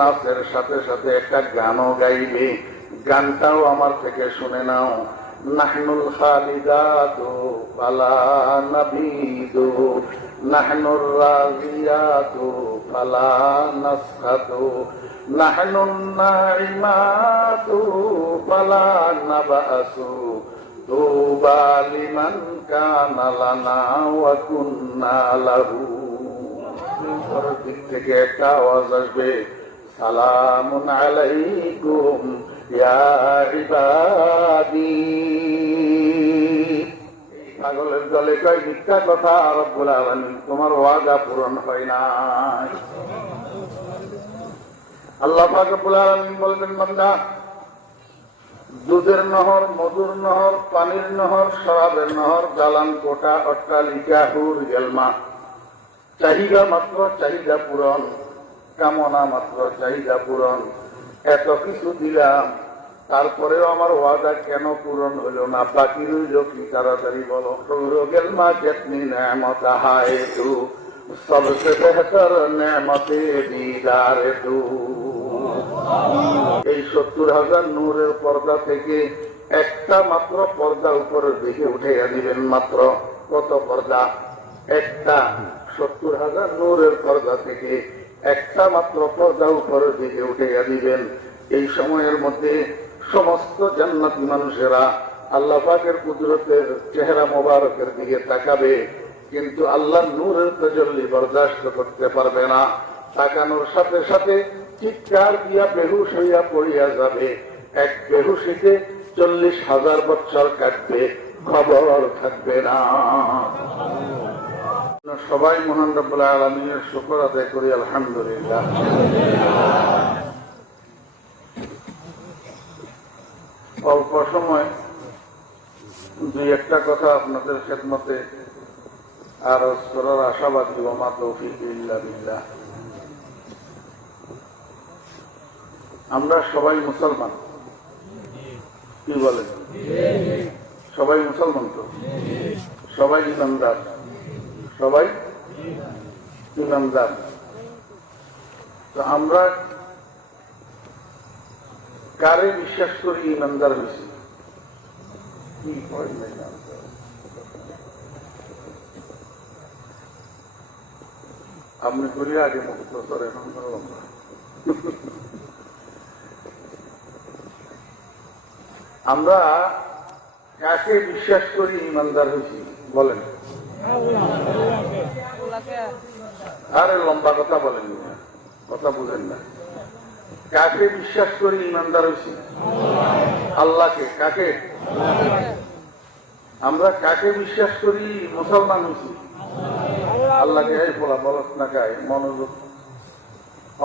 নাচের সাথে সাথে একটা গানও গাইবে, গানটাও আমার থেকে শুনে নাও। নাহনুল খালিদাতু ফালা নাবিদু, নাহনুর রাজিয়াতু ফালা নাসখাতু, নাহনুন নাইমাতু ফালা নাবাসু, তুবা লিমান কানা লানা ওয়া কুন্না লাহু। উপরের দিক থেকে একটা আওয়াজ আসবে, সালামুন আলাইকুম ইয়া ইবাদি। পাগলের দলে কয় মিথ্যা কথা, রব্বুল আলামিন তোমার ওয়াদা পূরণ হয় না। আল্লাহ পাক রব্বুল আলামিন বলবেন, বান্দা, দুধের নহর, মধুর নহর, পানির নহর, শরাবের নহর, দালান কোটা, অট্টালিকা, হুর গেলমা, চাহিদা মাত্র চাহিদা পূরণ, কামনা মাত্র চাহিদা পূরণ, এত কিছু দিলাম, তারপরেও আমার ওয়াদা কেন পূরণ হলো না? বাকি রইল কি? তাড়াতাড়ি বলো। গেলমা যেতনি নেমত হায় তু, সবসে বেহতর নেমতে দিদারে তু। এই 70,000 নূরের পর্দা থেকে একটা মাত্র পর্দা উপরের দিকে উঠাইয়া দিবেন। মাত্র কত পর্দা? একটা। 70,000 নূরের পর্দা থেকে একটা মাত্র পর্দা উপরের দিকে উঠাইয়া দিবেন। এই সময়ের মধ্যে সমস্ত জান্নাতি মানুষেরা আল্লাহ পাকের কুদরতের চেহারা মোবারকের দিকে তাকাবে, কিন্তু আল্লাহ নূরের তাজাল্লি বরদাস্ত করতে পারবে না। তাকানোর সাথে সাথে চিৎকার দিয়া বেহুশ হইয়া পড়িয়া যাবে। এক বেহুশিতে 40,000 বছর কাটবে, খবর থাকবে না। সবাই মহান রব্বুল আলামিনের শুকর আদায় করি, আলহামদুলিল্লাহ। অল্প সময় দুই একটা কথা আপনাদের খেদমতে আরজ করার আশাবাদী। ওয়া মা তৌফিক ইল্লা বিল্লাহ। আমরা সবাই মুসলমান, কি বলেন? সবাই মুসলমান তো? সবাই ইমানদার? সবাই ইমানদার। তো আমরা কারে বিশ্বাস করি ইমানদার বেশি? কি আপনি করি আগে মুক্তসর, এখন আমরা কাকে বিশ্বাস করি ইমানদার বেশি বলেন? আরে লম্বা কথা বলেন, কথা বুঝেন না। কাকে বিশ্বাস করি ইমানদার হয়েছি? আল্লাহকে। কাকে? আমরা কাকে বিশ্বাস করি মুসলমান হয়েছি? আল্লাহকে। এই বলা বলত না গায়ে মনোযোগ,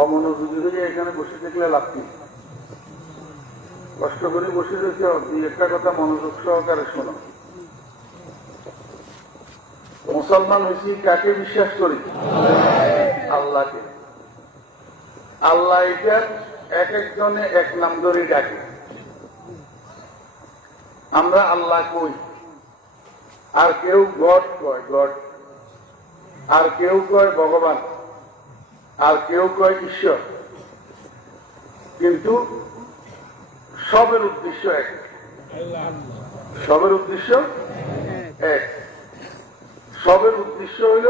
অমনোযোগী হয়ে এখানে বসে থাকলে লাভ কি? কষ্ট করে বসে রয়েছে, দুই একটা কথা মনোযোগ সহকারে শোনো। মুসলমান হয়েছি কাকে বিশ্বাস করি? আল্লাহকে। আল্লাহ এটা এক একজনে এক নাম ধরে ডাকে। আমরা আল্লাহ কই, আর কেউ গড কয়, গড, আর কেউ কয় ভগবান, আর কেউ কয় ঈশ্বর, কিন্তু সবের উদ্দেশ্য এক। সবের উদ্দেশ্য এক। সবের উদ্দেশ্য হইল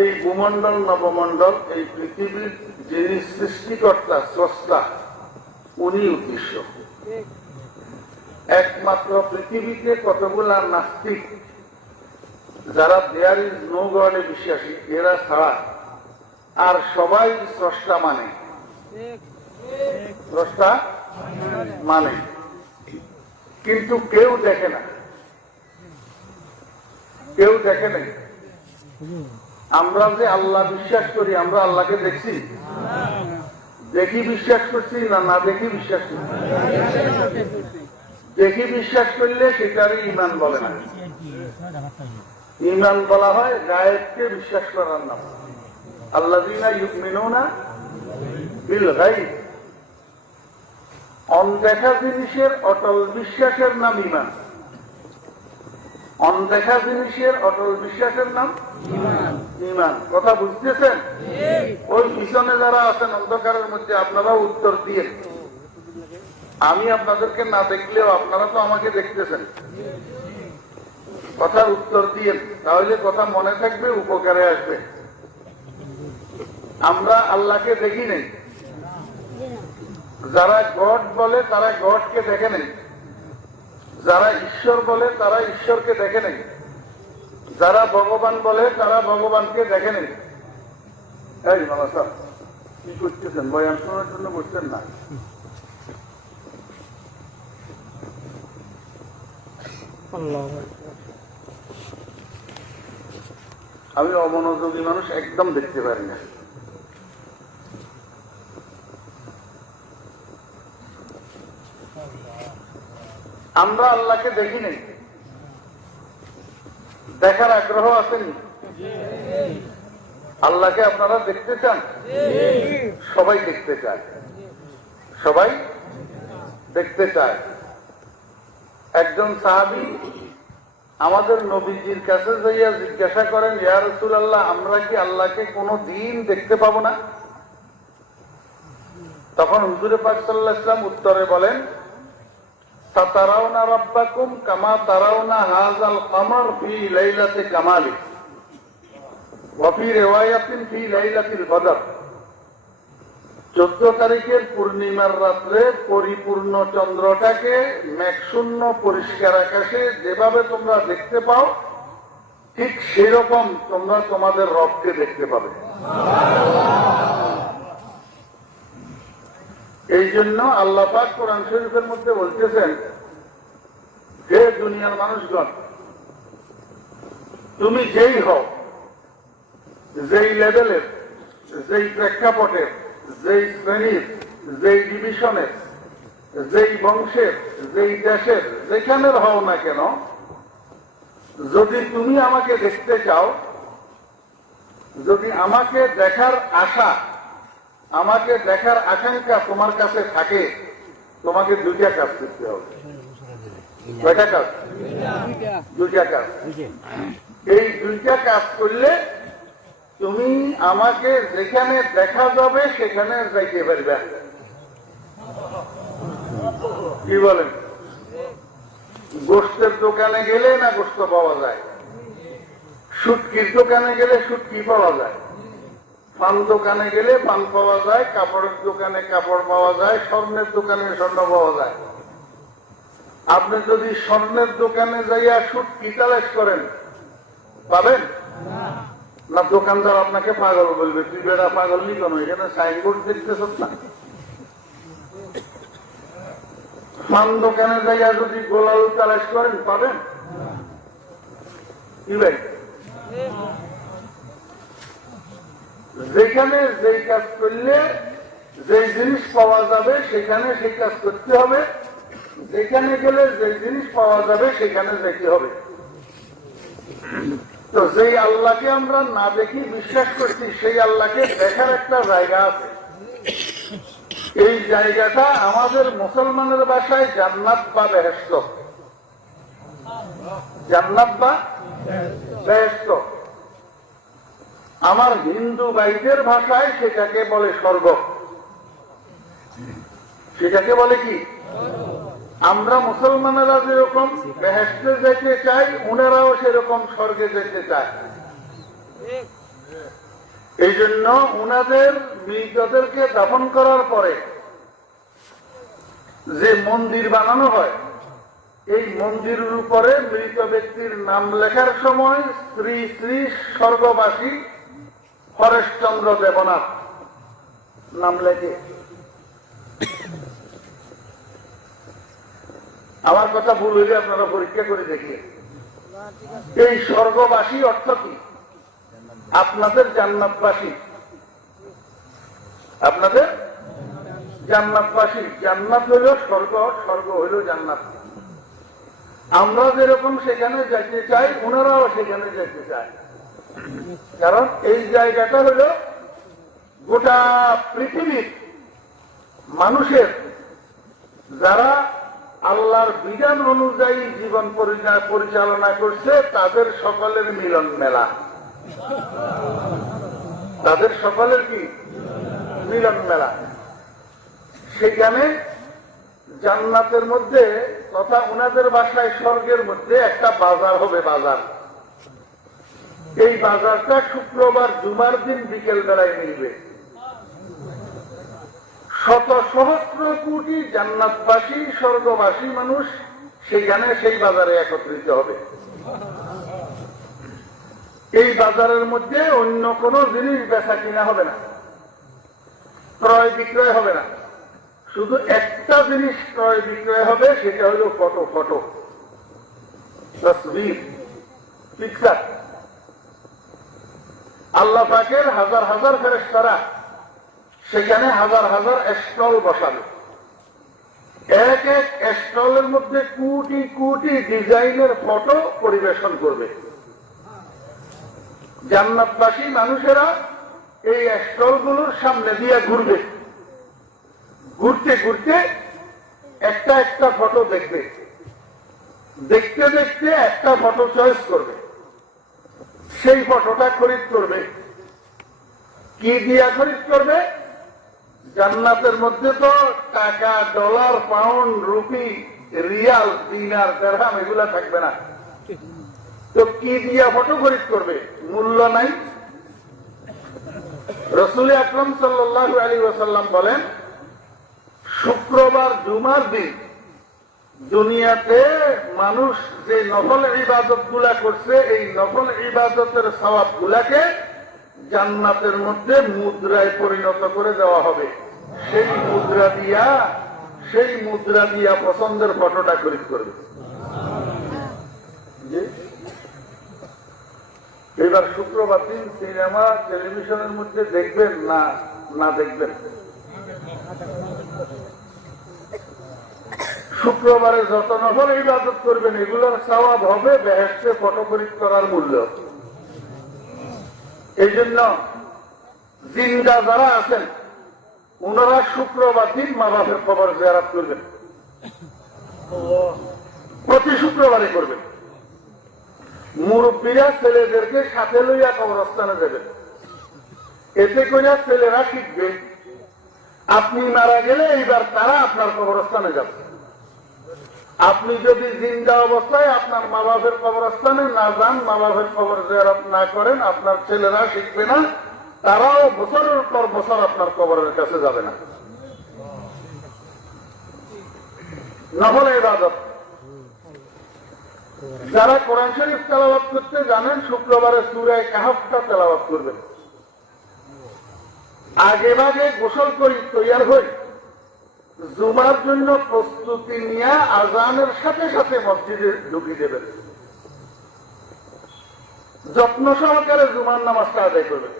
এই ভূমন্ডল, নবমন্ডল, এই পৃথিবীর যিনি সৃষ্টিকর্তা, স্রষ্টা, উনি উদ্দেশ্য। একমাত্র পৃথিবীতে কতগুলা নাস্তিক যারা দেয়ার ইজ নো গডে বিশ্বাসী, এরা ছাড়া আর সবাই স্রষ্টা মানে। স্রষ্টা মানে, কিন্তু কেউ দেখে না, কেউ দেখে নাই। আমরা যে আল্লাহ বিশ্বাস করি, আমরা আল্লাহকে দেখছি? দেখি বিশ্বাস করছি না না দেখি বিশ্বাস করছি? দেখি বিশ্বাস করলে সেটারই ইমান বলে না। ইমান বলা হয় গায়েবকে বিশ্বাস করার নাম। আল্লাযীনা ইউমিনুনা বিল গায়ব। অনদেখা জিনিসের অটল বিশ্বাসের নাম ইমান। অনদেখা জিনিসের অটল বিশ্বাসের নাম ঈমান। কথা বুঝতেছেন? ওই পিছনে যারা আছেন অন্ধকারের মধ্যে, আপনারা উত্তর দিয়ে, আমি আপনাদেরকে না দেখলেও আপনারা তো আমাকে দেখতেছেন, কথার উত্তর দিয়ে, তাহলে কথা মনে থাকবে, উপকারে আসবে। আমরা আল্লাহকে দেখি নাই। যারা গড বলে তারা গডকে দেখে নাই, যারা ঈশ্বর বলে তারা ঈশ্বরকে দেখে নাই, যারা ভগবান বলে তারা ভগবানকে দেখে নাই। এই মামা সাহেব কি করতেছেন? বয়ান শোনার জন্য বসছেন না? আমি অমনোযোগী মানুষ, একদম দেখতে পারি না। আমরা আল্লাহকে দেখি নাই, দেখার আগ্রহ আসেনি। আল্লাহকে আপনারা দেখতে চান? সবাই দেখতে চায়, সবাই দেখতে চায়। একজন সাহাবী আমাদের নবীজির কাছে যাইয়া জিজ্ঞাসা করেন, ইয়া রাসূলুল্লাহ, আমরা কি আল্লাহকে কোনো দিন দেখতে পাবো না? তখন হুজুর পাক সাল্লাল্লাহু আলাইহি ওয়াসাল্লাম উত্তরে বলেন, সাতারাউনা রাব্বাকুম কামা তারাউনা হাযাল কমর ফি লাইলাতি কামালি ওয়া ফি রিওয়ায়াতিন ফি লাইলাতিল বদর। 14 তারিখের পূর্ণিমার রাত্রে পরিপূর্ণ চন্দ্রটাকে মেঘশূন্য পরিষ্কার আকাশে যেভাবে তোমরা দেখতে পাও, ঠিক সেরকম তোমরা তোমাদের রবকে দেখতে পাবে। এই জন্য আল্লাহ পাক কোরআন শরীফের মধ্যে বলতেছেন, হে দুনিয়ার মানুষগণ, তুমি যেই হও, যেই লেভেলের, যেই প্রেক্ষাপটের, যেই শ্রেণীর, যেই ডিভিশনের, যেই বংশের, যেই দেশের, যেখানের হও না কেন, যদি তুমি আমাকে দেখতে চাও, যদি আমাকে দেখার আশা, আমাকে দেখার আকাঙ্ক্ষা তোমার কাছে থাকে, তোমাকে দুইটা কাজ করতে হবে। কয়টা কাজ? দুইটা কাজ। এই দুইটা কাজ করলে তুমি আমাকে যেখানে দেখা যাবে সেখানে যাইতে পারবে। কি বলেন? গোশতের দোকানে গেলে না গোশত পাওয়া যায়, শুটকির দোকানে গেলে শুটকি পাওয়া যায়, পান দোকানে গেলে পান পাওয়া যায়, কাপড়ের দোকানে কাপড় পাওয়া যায়, স্বর্ণের দোকানে স্বর্ণ পাওয়া যায়। আপনি যদি স্বর্ণের দোকানে যাইয়া শুটকি তালাশ করেন, পাবেন না? দোকানদার আপনাকে পাগল বলবে, তুই বেড়া পাগল নি কেন, এখানে সাইনবোর্ড দেখতেছ না? পান দোকানে যাইয়া যদি গোলাল তালাশ করেন, পাবেন? কি ভাই? যেখানে যেই কাজ করলে যে জিনিস পাওয়া যাবে সেখানে সেই কাজ করতে হবে, যেখানে গেলে যে জিনিস পাওয়া যাবে সেখানে যেতে হবে। তো যেই আল্লাহকে আমরা না দেখি বিশ্বাস করছি, সেই আল্লাহকে দেখার একটা জায়গা আছে। এই জায়গাটা আমাদের মুসলমানের ভাষায় জান্নাত বা বেহেশত। জান্নাত বা বেহেশত। আমার হিন্দু ভাইদের ভাষায় সেটাকে বলে স্বর্গ। সেটাকে বলে কি? আমরা মুসলমানেরা যেরকম বেহেশতে যেতে চাই, উনারাও সেরকম স্বর্গে যেতে চায়। এই জন্য উনাদের মৃতদেরকে দাফন করার পরে যে মন্দির বানানো হয়, এই মন্দিরের উপরে মৃত ব্যক্তির নাম লেখার সময় শ্রী শ্রী স্বর্গবাসী হরেশচন্দ্র দেবনাথ নাম লেখে। আমার কথা ভুল হইলে আপনারা পরীক্ষা করে দেখি। এই স্বর্গবাসী অর্থ কি? আপনাদের জান্নাতবাসী, আপনাদের জান্নাতবাসী। জান্নাত হইল স্বর্গ, স্বর্গ হইল জান্নাত। আমরা যেরকম সেখানে যেতে চাই, ওনারাও সেখানে যেতে চায়। কারণ এই জায়গাটা হইল গোটা পৃথিবীর মানুষের, যারা আল্লাহর বিধান অনুযায়ী জীবন পরিচালনা করছে তাদের সকলের মিলন মেলা। তাদের সকলের কি মিলন মেলা। সেখানে জান্নাতের মধ্যে তথা উনাদের বাসায় স্বর্গের মধ্যে একটা বাজার হবে। বাজার, এই বাজারটা শুক্রবার জুমার দিন বিকেল বেলায় মিলবে। শত সহস্র কোটি জান্নাতবাসী স্বর্গবাসী মানুষ সেখানে সেই বাজারে একত্রিত হবে। এই বাজারের মধ্যে অন্য কোন জিনিস বেচা কিনা হবে না, ক্রয় বিক্রয় হবে না। শুধু একটা জিনিস ক্রয় বিক্রয় হবে, সেটা হলো ফটো। ফটো, তসবির, পিকচার। আল্লাহ পাকের হাজার হাজার ফেরেশতারা সেখানে হাজার হাজার স্টল বসাবে। এক এক স্টলের মধ্যে কোটি কোটি ডিজাইনের ফটো পরিবেশন করবে। জান্নাতবাসী মানুষেরা এই স্টলগুলোর সামনে দিয়ে ঘুরবে। ঘুরতে ঘুরতে একটা একটা ফটো দেখবে। দেখতে দেখতে একটা ফটো চয়েস করবে, সেই ফটোটা খরিদ করবে। কি দিয়া খরিদ করবে? জান্নাতের মধ্যে তো টাকা, ডলার, পাউন্ড, রুপি, রিয়াল, দিনার, দিরহাম এগুলা থাকবে না। তো কি দিয়া ফটো খরিদ করবে? মূল্য নাই। রাসূল আকরাম সাল্লাল্লাহু আলাইহি ওয়াসাল্লাম বলেন, শুক্রবার জুমার দিন দুনিয়াতে মানুষ যে নফল ইবাদত গুলা করছে, এই নফল ইবাদতের সওয়াব গুলাকে জান্নাতের মধ্যে মুদ্রায় পরিণত করে দেওয়া হবে। সেই মুদ্রা দিয়া পছন্দের ফটোটা খরিদ করবে। এবার শুক্রবার দিন সিনেমা টেলিভিশনের মধ্যে দেখবেন না দেখবেন, শুক্রবারে যত নফল ইবাদত করবেন এগুলোর সওয়াব হবে বেহেশতে ফটো খরিদ করার মূল্য। এই জন্য জিন্দা যারা আছেন ওনারা শুক্রবার দিন মা বাপের কবর জিয়ারত করবেন, প্রতি শুক্রবারে করবেন। মুরব্বীরা ছেলেদেরকে সাথে লইয়া কবরস্থানে যাবেন। এতে করে ছেলেরা শিখবে আপনি মারা গেলে এইবার তারা আপনার কবরস্থানে যাবে। আপনি যদি জিন্দা অবস্থায় আপনার মা বাপের কবরস্থানে না যান, মা বাপের কবর জিয়ারত না করেন, আপনার ছেলেরা শিখবে না, তারাও বছরের পর বছর আপনার কবরের কাছে যাবে না। নফল ইবাদত যারা কোরআন শরীফ তেলাওয়াত করতে জানেন, শুক্রবারে সূরা কাহফটা তেলাওয়াত করবেন। আগে ভাগে গোসল করি, তৈয়ার হই, জুমার জন্য প্রস্তুতি নিয়ে আজানের সাথে সাথে মসজিদে ঢুকিয়ে দেবেন। যত্ন সহকারে জুমার নামাজটা আদায় করবেন।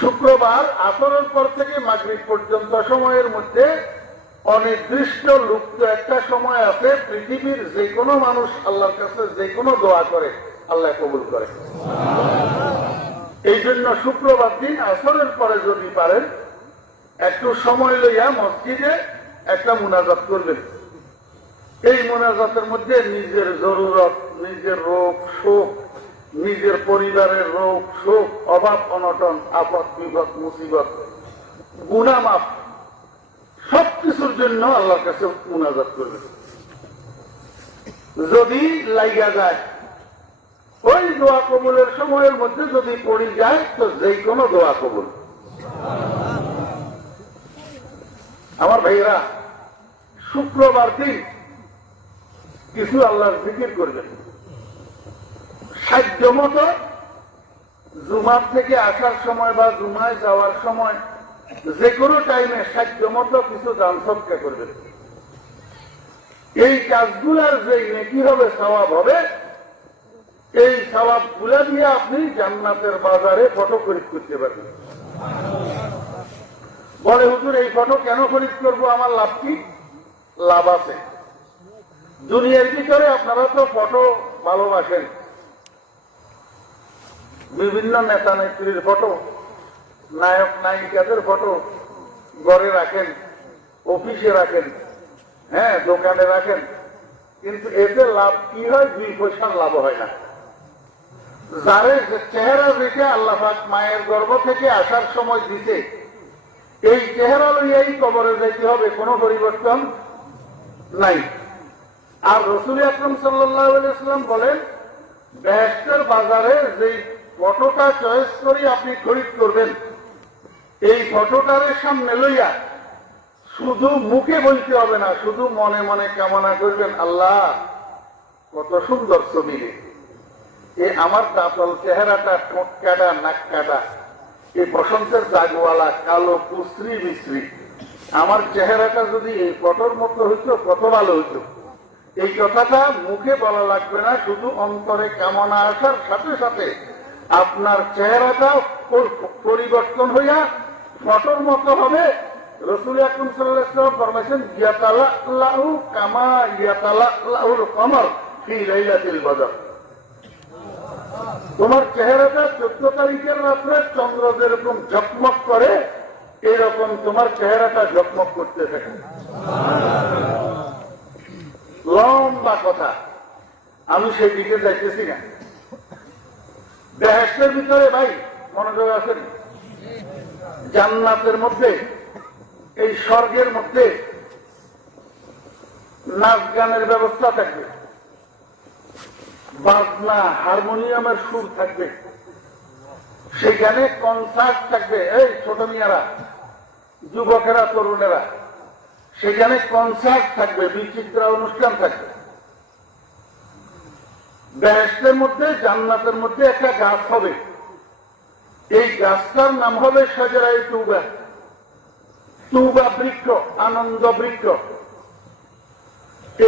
শুক্রবার আসরের পর থেকে মাগরিব পর্যন্ত সময়ের মধ্যে অনির্দিষ্ট লুপ্ত একটা সময় আছে, পৃথিবীর যে কোনো মানুষ আল্লাহর কাছে যে কোনো দোয়া করে আল্লাহ কবুল করে। এই জন্য শুক্রবার দিন আসরের পরে যদি পারেন একটু সময় লইয়া মসজিদে একটা মুনাজাত করবেন। এই মুনাজাতের মধ্যে নিজের জরুরত, নিজের রোগ শোক, নিজের পরিবারের রোগ শোক, অভাব অনটন, আপদ বিপদ মুসিবত, গুনাহ মাফ, সবকিছুর জন্য আল্লাহর কাছে মুনাজাত করবেন। যদি লাগা যায় ওই দোয়া কবুলের সময়ের মধ্যে যদি পড়ে যায় তো যে কোনো দোয়া কবুল। আমার ভাইয়েরা, শুক্রবার দিন কিছু আল্লাহর জিকির করবেন। সাধ্য মতো জুমার থেকে আসার সময় বা জুমায় যাওয়ার সময় যে কোনো টাইমে সাধ্য মতো কিছু দান সদকা করবেন। এই কাজগুলার যে নেকি হবে, সওয়াব হবে, এই সওয়াব গুলা দিয়ে আপনি জান্নাতের বাজারে ফটো খরিদ করতে পারবেন। বলে হুজুর এই ফটো কেন খরিদ করবো, আমার লাভ কি? লাভ আছে। দুনিয়ার ভিতরে আপনারা তো ফটো ভালোবাসেন, বিভিন্ন নেতা নেত্রীর ফটো, নায়ক নায়িকাদের ফটো ঘরে রাখেন, অফিসে রাখেন, হ্যাঁ দোকানে রাখেন, কিন্তু এতে লাভ কি হয়? 2 পয়সার লাভ হয় না। যারে চেহারা দেখে আল্লাহ পাক মায়ের গর্ভ থেকে আসার সময় দিতে, এই চেহারা লইয়াই কবরে যাইতে হবে, কোনো পরিবর্তন নাই। আর রাসূল আকরাম সাল্লাল্লাহু আলাইহি ওয়াসাল্লাম বলেন, বেহেশতের বাজারে যে ফটোটা চয়েস করে আপনি খরিদ করবেন, এই ফটোটার সামনে লইয়া শুধু মুখে বলতে হবে না, শুধু মনে মনে কামনা করবেন, আল্লাহ কত সুন্দর ছবি রে, এই আমার দাঁতল চেহারাটা, ঠোঁট কাটা, নাক কাটা, এই বসন্তের দাগওয়ালা কালো কুশ্রী বিশ্রী আমার চেহারাটা যদি এই ফটোর মতো হইতো কত ভালো হইতো। এই কথাটা মুখে বলা লাগবে না, শুধু অন্তরে কামনা আসার সাথে সাথে আপনার চেহারাটা পরিবর্তন হইয়া ফটোর মতো হবে। রাসূল আকরাম সাল্লাল্লাহু আলাইহি ওয়াসাল্লাম ফরমাইছেন, ইয়াতালাল্লাহু কামা ইয়াতালাল্লাহুল কমর ফি লাইলাতিল বদর। তোমার চেহারাটা 14 তারিখের রাত্রে চন্দ্র যেরকম ঝকমক করে, এরকম তোমার চেহারাটা ঝকমক করতে থাকে। লম্বা কথা, আমি সেই দিকে যাইতেছি না। বেহেশতের ভিতরে ভাই মনোযোগ আছেন, জান্নাতের মধ্যে, এই স্বর্গের মধ্যে নাচ গানের ব্যবস্থা থাকবে, বাজনা হারমোনিয়ামের সুর থাকবে, সেখানে কনসার্ট থাকবে। এই ছোট মেয়েরা, যুবকেরা, তরুণেরা, সেখানে কনসার্ট থাকবে, বিচিত্র অনুষ্ঠান থাকবে। বেহেশতের মধ্যে, জান্নাতের মধ্যে একটা গাছ হবে, এই গাছটার নাম হবে শাজারায়ে তুবা। তুবা বৃক্ষ, আনন্দ বৃক্ষ।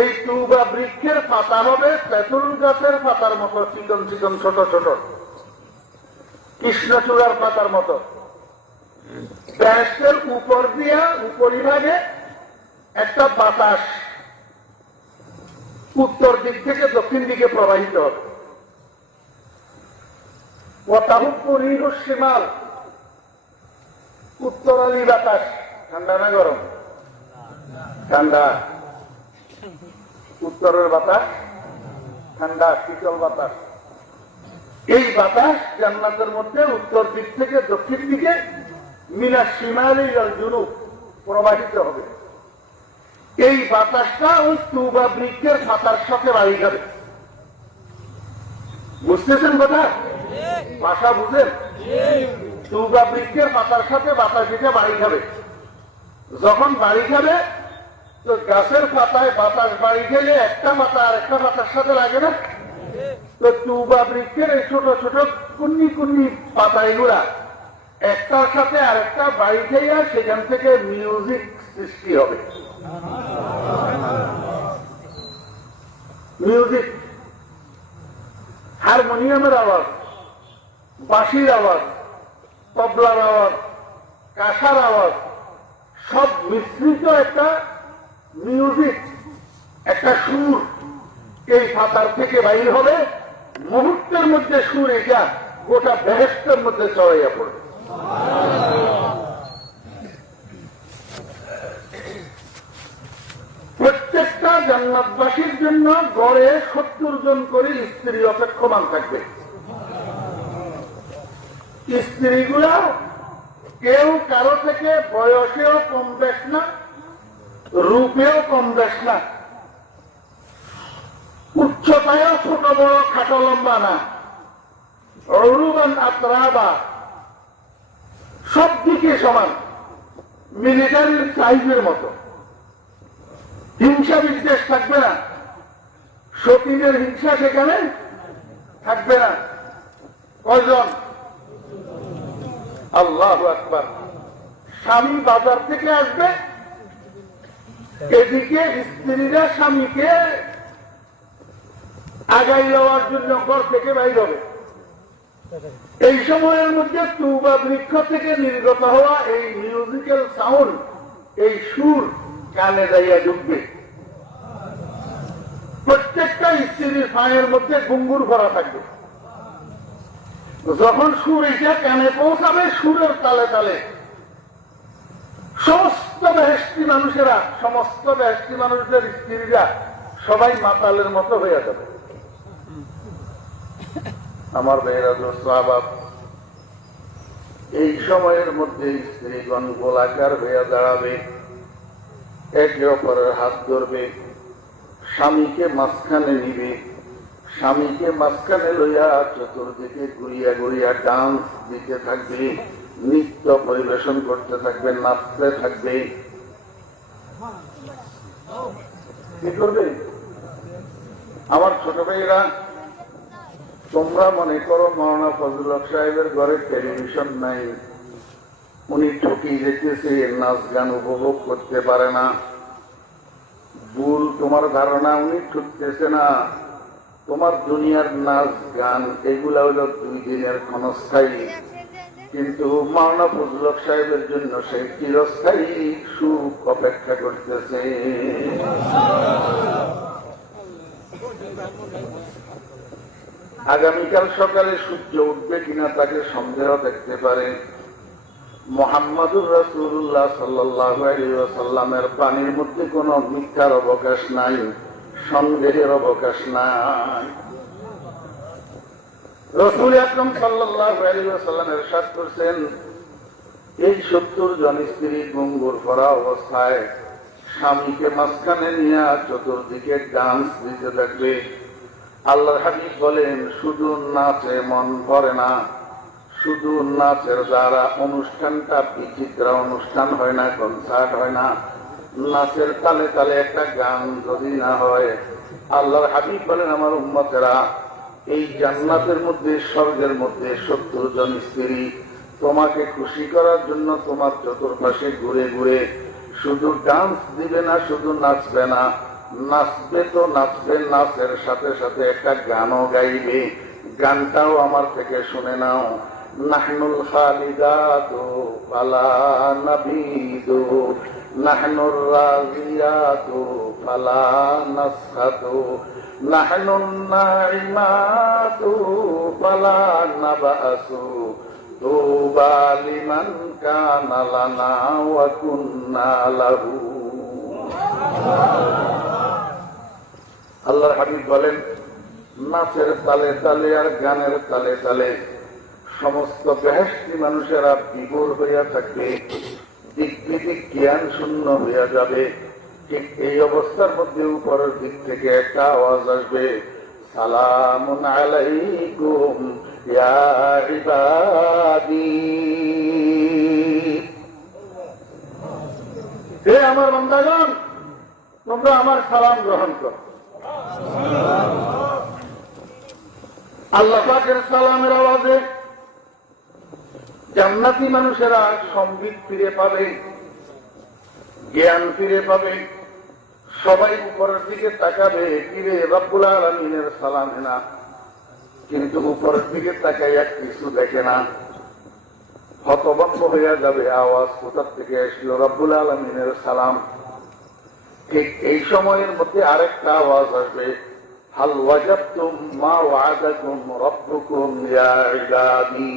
এই তুবা বৃক্ষের পাতা হবে তেঁতুল গাছের পাতার মতো, চিকন চিকন ছোট ছোট, কৃষ্ণচূড়ার পাতার মতো। বেহেশতের উপর দিয়া উপরিভাগে একটা বাতাস উত্তর দিক থেকে দক্ষিণ দিকে প্রবাহিত হবে। শিমাল, উত্তরালি বাতাস। ঠান্ডা না গরম? ঠান্ডা। উত্তরের বাতাস ঠান্ডা, শীতল বাতাস। এই বাতাস জান্নাতের মধ্যে উত্তর দিক থেকে দক্ষিণ দিকে মিনা শিমালি জুনুব প্রবাহিত হবে। এই বাতাসটা ওই তুবা বৃক্ষের পাতার সাথে বাড়ি যাবে। বুঝতেছেন কথা? ভাষা বুঝেন? তুবা বৃক্ষের পাতার সাথে বাতাস এটা বাড়ি খাবে। যখন বাড়ি খাবে তো গাছের পাতায় বাতাস বাড়ি গেলে একটা পাতা আর একটা পাতার সাথে লাগে না? তো তুবা বৃক্ষের এই ছোট ছোট কুন্নি কুন্নি পাতা এগুলা একটার সাথে আর একটা বাড়ি খেয়ে সেখান থেকে মিউজিক সৃষ্টি হবে। মিউজিক, হারমোনিয়ামের আওয়াজ, বাঁশির আওয়াজ, তবলার আওয়াজ, কাঁসার আওয়াজ, সব মিশ্রিত একটা মিউজিক, একটা সুর এই পাতার থেকে বাইর হবে। মুহূর্তের মধ্যে সুর এটা গোটা বেহেশতের মধ্যে ছড়াইয়া পড়বে। প্রত্যেকটা জান্নাতবাসীর জন্য গড়ে 70 জন করে স্ত্রী অপেক্ষমান থাকবে। স্ত্রীগুলা কেউ কারো থেকে বয়সেও কম বেশ না, রূপেও কম বেশ না, উচ্চতায়ও ছোট বড় খাটো লম্বা না, অরুবান আত্রাবা, সব দিকে সমান, মিলিটারির সাইজের মতো। হিংসা বিদ্বেষ থাকবে না, সতীনের হিংসা সেখানে থাকবে না। কয়জন? আল্লাহু আকবার। স্বামী বাজার থেকে আসবে, এদিকে স্ত্রীরা স্বামীকে আগাই যাওয়ার জন্য ঘর থেকে বাইর হবে। এই সময়ের মধ্যে তুবা বৃক্ষ থেকে নির্গত হওয়া এই মিউজিক্যাল সাউন্ড, এই সুর কানে যাইয়া ঢুকবে। প্রত্যেকটা স্ত্রীর পায়ের মধ্যে ঘুঙ্গুর ভরা থাকবে। যখন সুর এটা কানে পৌঁছাবে, সুরের তালে তালে সমস্ত বেহেশতি মানুষেরা, সমস্ত বেহেশতি মানুষদের স্ত্রীরা সবাই মাতালের মতো হয়ে যাবে। আমার ভাইয়েরা দোস্ত আবাব, এই সময়ের মধ্যে স্ত্রীগণ গোলাকার হয়ে দাঁড়াবে, একে অপরের হাত ধরবে, স্বামীকে মাঝখানে নিবে, স্বামীকে মাঝখানে লইয়া চতুর্দিকে ঘুরিয়া ঘুরিয়া ডান্স দিতে থাকবে, নৃত্য পরিবেশন করতে থাকবে, নাচতে থাকবে। কি করবে? আমার ছোট ভাইরা, তোমরা মনে করো মৌলানা ফজলুল হক সাহেবের ঘরে টেলিভিশন নাই, উনি ঠকিয়ে যেতেছে, নাচ গান উপভোগ করতে পারে না। ভুল তোমার ধারণা, উনি ঠকতেছে না। তোমার দুনিয়ার নাচ গান এগুলা হলো 2 দিনের ক্ষণস্থায়ী, কিন্তু মৌলানা ফজলুল হক সাহেবের জন্য সেই চিরস্থায়ী সুখ অপেক্ষা করতেছে। আগামীকাল সকালে সূর্য উঠবে কিনা তাকে সন্দেহ দেখতে পারে। মুহাম্মাদুর রাসূলুল্লাহ সাল্লাল্লাহু আলাইহি ওয়াসাল্লামের পানির মধ্যে কোনো মিথ্যার অবকাশ নাই, সন্দেহের অবকাশ নাই। রাসূল আকরাম সাল্লাল্লাহু আলাইহি ওয়াসাল্লাম ইরশাদ করেছেন, এই 70 জন স্ত্রী ঘুঙুর পরা অবস্থায় স্বামীকে মাঝখানে নিয়ে চতুর্দিকে ডান্স দিতে থাকবে। আল্লাহর হাবিব বলেন, শুধু নাচে মন ভরে না, শুধু নাচের দ্বারা অনুষ্ঠানটা বিচিত্র অনুষ্ঠান হয় না, কনসার্ট হয় না। নাচের তালে তালে একটা গান যদি না হয়, আল্লাহর হাবিব বলেন, আমার উম্মতেরা, এই জান্নাতের মধ্যে, স্বর্গের মধ্যে 70 জন স্ত্রী তোমাকে খুশি করার জন্য তোমার চতুর্পাশে ঘুরে ঘুরে শুধু ডান্স দিবে না, শুধু নাচবে না, নাচবে তো নাচবে, নাচের সাথে সাথে একটা গানও গাইবে। গানটাও আমার থেকে শুনে নাও। নাহনুল খালিদাতু ফালা নাবিদু, নাহনুর রাজিয়াতু ফালা নাসখাতু, নাহনুন নাইমাতু ফালা নাবাসু, তুবা লিমান কানা লানা ওয়া কুন্না লাহু। আল্লাহর হাবিব বলেন, নাচের তালে তালে আর গানের তালে তালে সমস্ত বেহেশতি মানুষেরা বিভোর হইয়া থাকবে, দিক জ্ঞান শূন্য হইয়া যাবে। ঠিক এই অবস্থার মধ্যে উপরের দিক থেকে একটা আওয়াজ আসবে, সালামুন আলাইকুম ইয়া ইবাদি। হে আমার বান্দাগণ, তোমরা আমার সালাম গ্রহণ করো। আল্লাহ পাকের সালামের আওয়াজে জান্নাতি মানুষেরা সম্বিত ফিরে পাবে, জ্ঞান ফিরে পাবে। সবাই উপরের দিকে তাকাবে, ফিরে রব্বুল আলামিনের সালামে না, কিন্তু উপরের দিকে তাকাইয়া কিছু দেখে না, হতভম্ব হইয়া যাবে। আওয়াজ কোথা থেকে আসলো? রব্বুল আলামিনের সালাম। ঠিক এই সময়ের মধ্যে আরেকটা আওয়াজ আসবে, হাল ওয়াজাদতুম মা ওয়াদাকুম রাব্বুকুম ইয়া ইবাদি।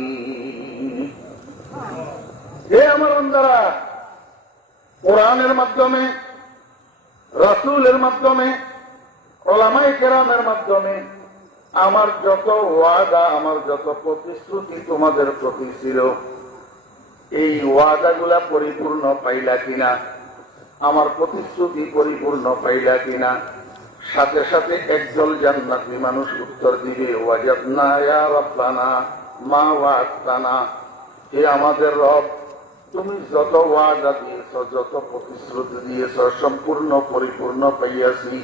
হে আমার বান্দারা, কোরআনের মাধ্যমে, রাসূলের মাধ্যমে, উলামায়ে কেরামের মাধ্যমে আমার যত ওয়াদা, আমার যত প্রতিশ্রুতি তোমাদের প্রতি ছিল, এই ওয়াদাগুলা পরিপূর্ণ পাইলা কিনা? আমার প্রতিশ্রুতি পরিপূর্ণ পাইলা কিনা? সাথে সাথে একদল জান্নাতি মানুষ উত্তর দিবে, ওয়াজাদনা ইয়া রাব্বানা মা ওয়া'আদতানা। হে আমাদের রব, তুমি যত ওয়াদা দিয়েছ, যত প্রতিশ্রুতি দিয়েছ, সম্পূর্ণ পরিপূর্ণ পাইয়াছি।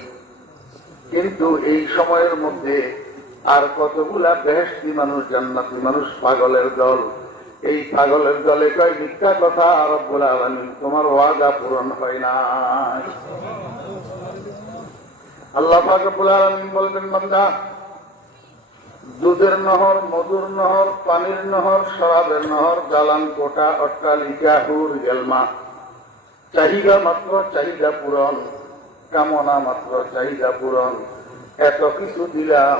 কিন্তু এই সময়ের মধ্যে আর কতগুলা বেহেশতি মানুষ, জান্নাতি মানুষ, পাগলের দল, এই পাগলের দলে কয় মিথ্যা কথা, রব্বুল আলামিন তোমার ওয়াদা পূরণ হয় না। আল্লাহ পাক রব্বুল আলামিন বলবেন, বান্দা, দুধের নহর, মধুর নহর, পানির নহর, শরাবের নহর, দালান কোঠা, অট্টালিকা, হুর গেলমা, চাহিদা মাত্র চাহিদা পূরণ, কামনা মাত্র চাহিদা পূরণ, এত কিছু দিলাম,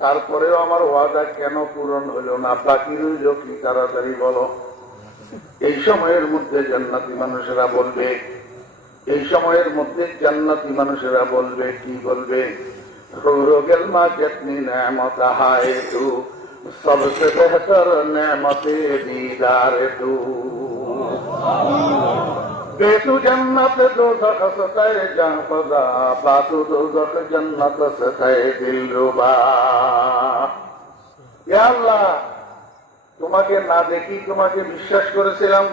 তারপরেও আমার ওয়াদা কেন পূরণ হইল না? বাকি রইল কি? তাড়াতাড়ি বলো। এই সময়ের মধ্যে জান্নাতি মানুষেরা বলবে, এই সময়ের মধ্যে জান্নাতি মানুষেরা বলবে, কি বলবে? রোগেল মা কিতনি নেমত হায় তু, সবসে বেহতর নেমতে দীদার তু। बेतु जन्नत दोज़ख सताए जहाँ पदा, बातु दोज़ख जन्नत सताए दिलरुबा। या अल्लाह, তোমাকে না দেখি তোমাকে বিশ্বাস করেছিলাম,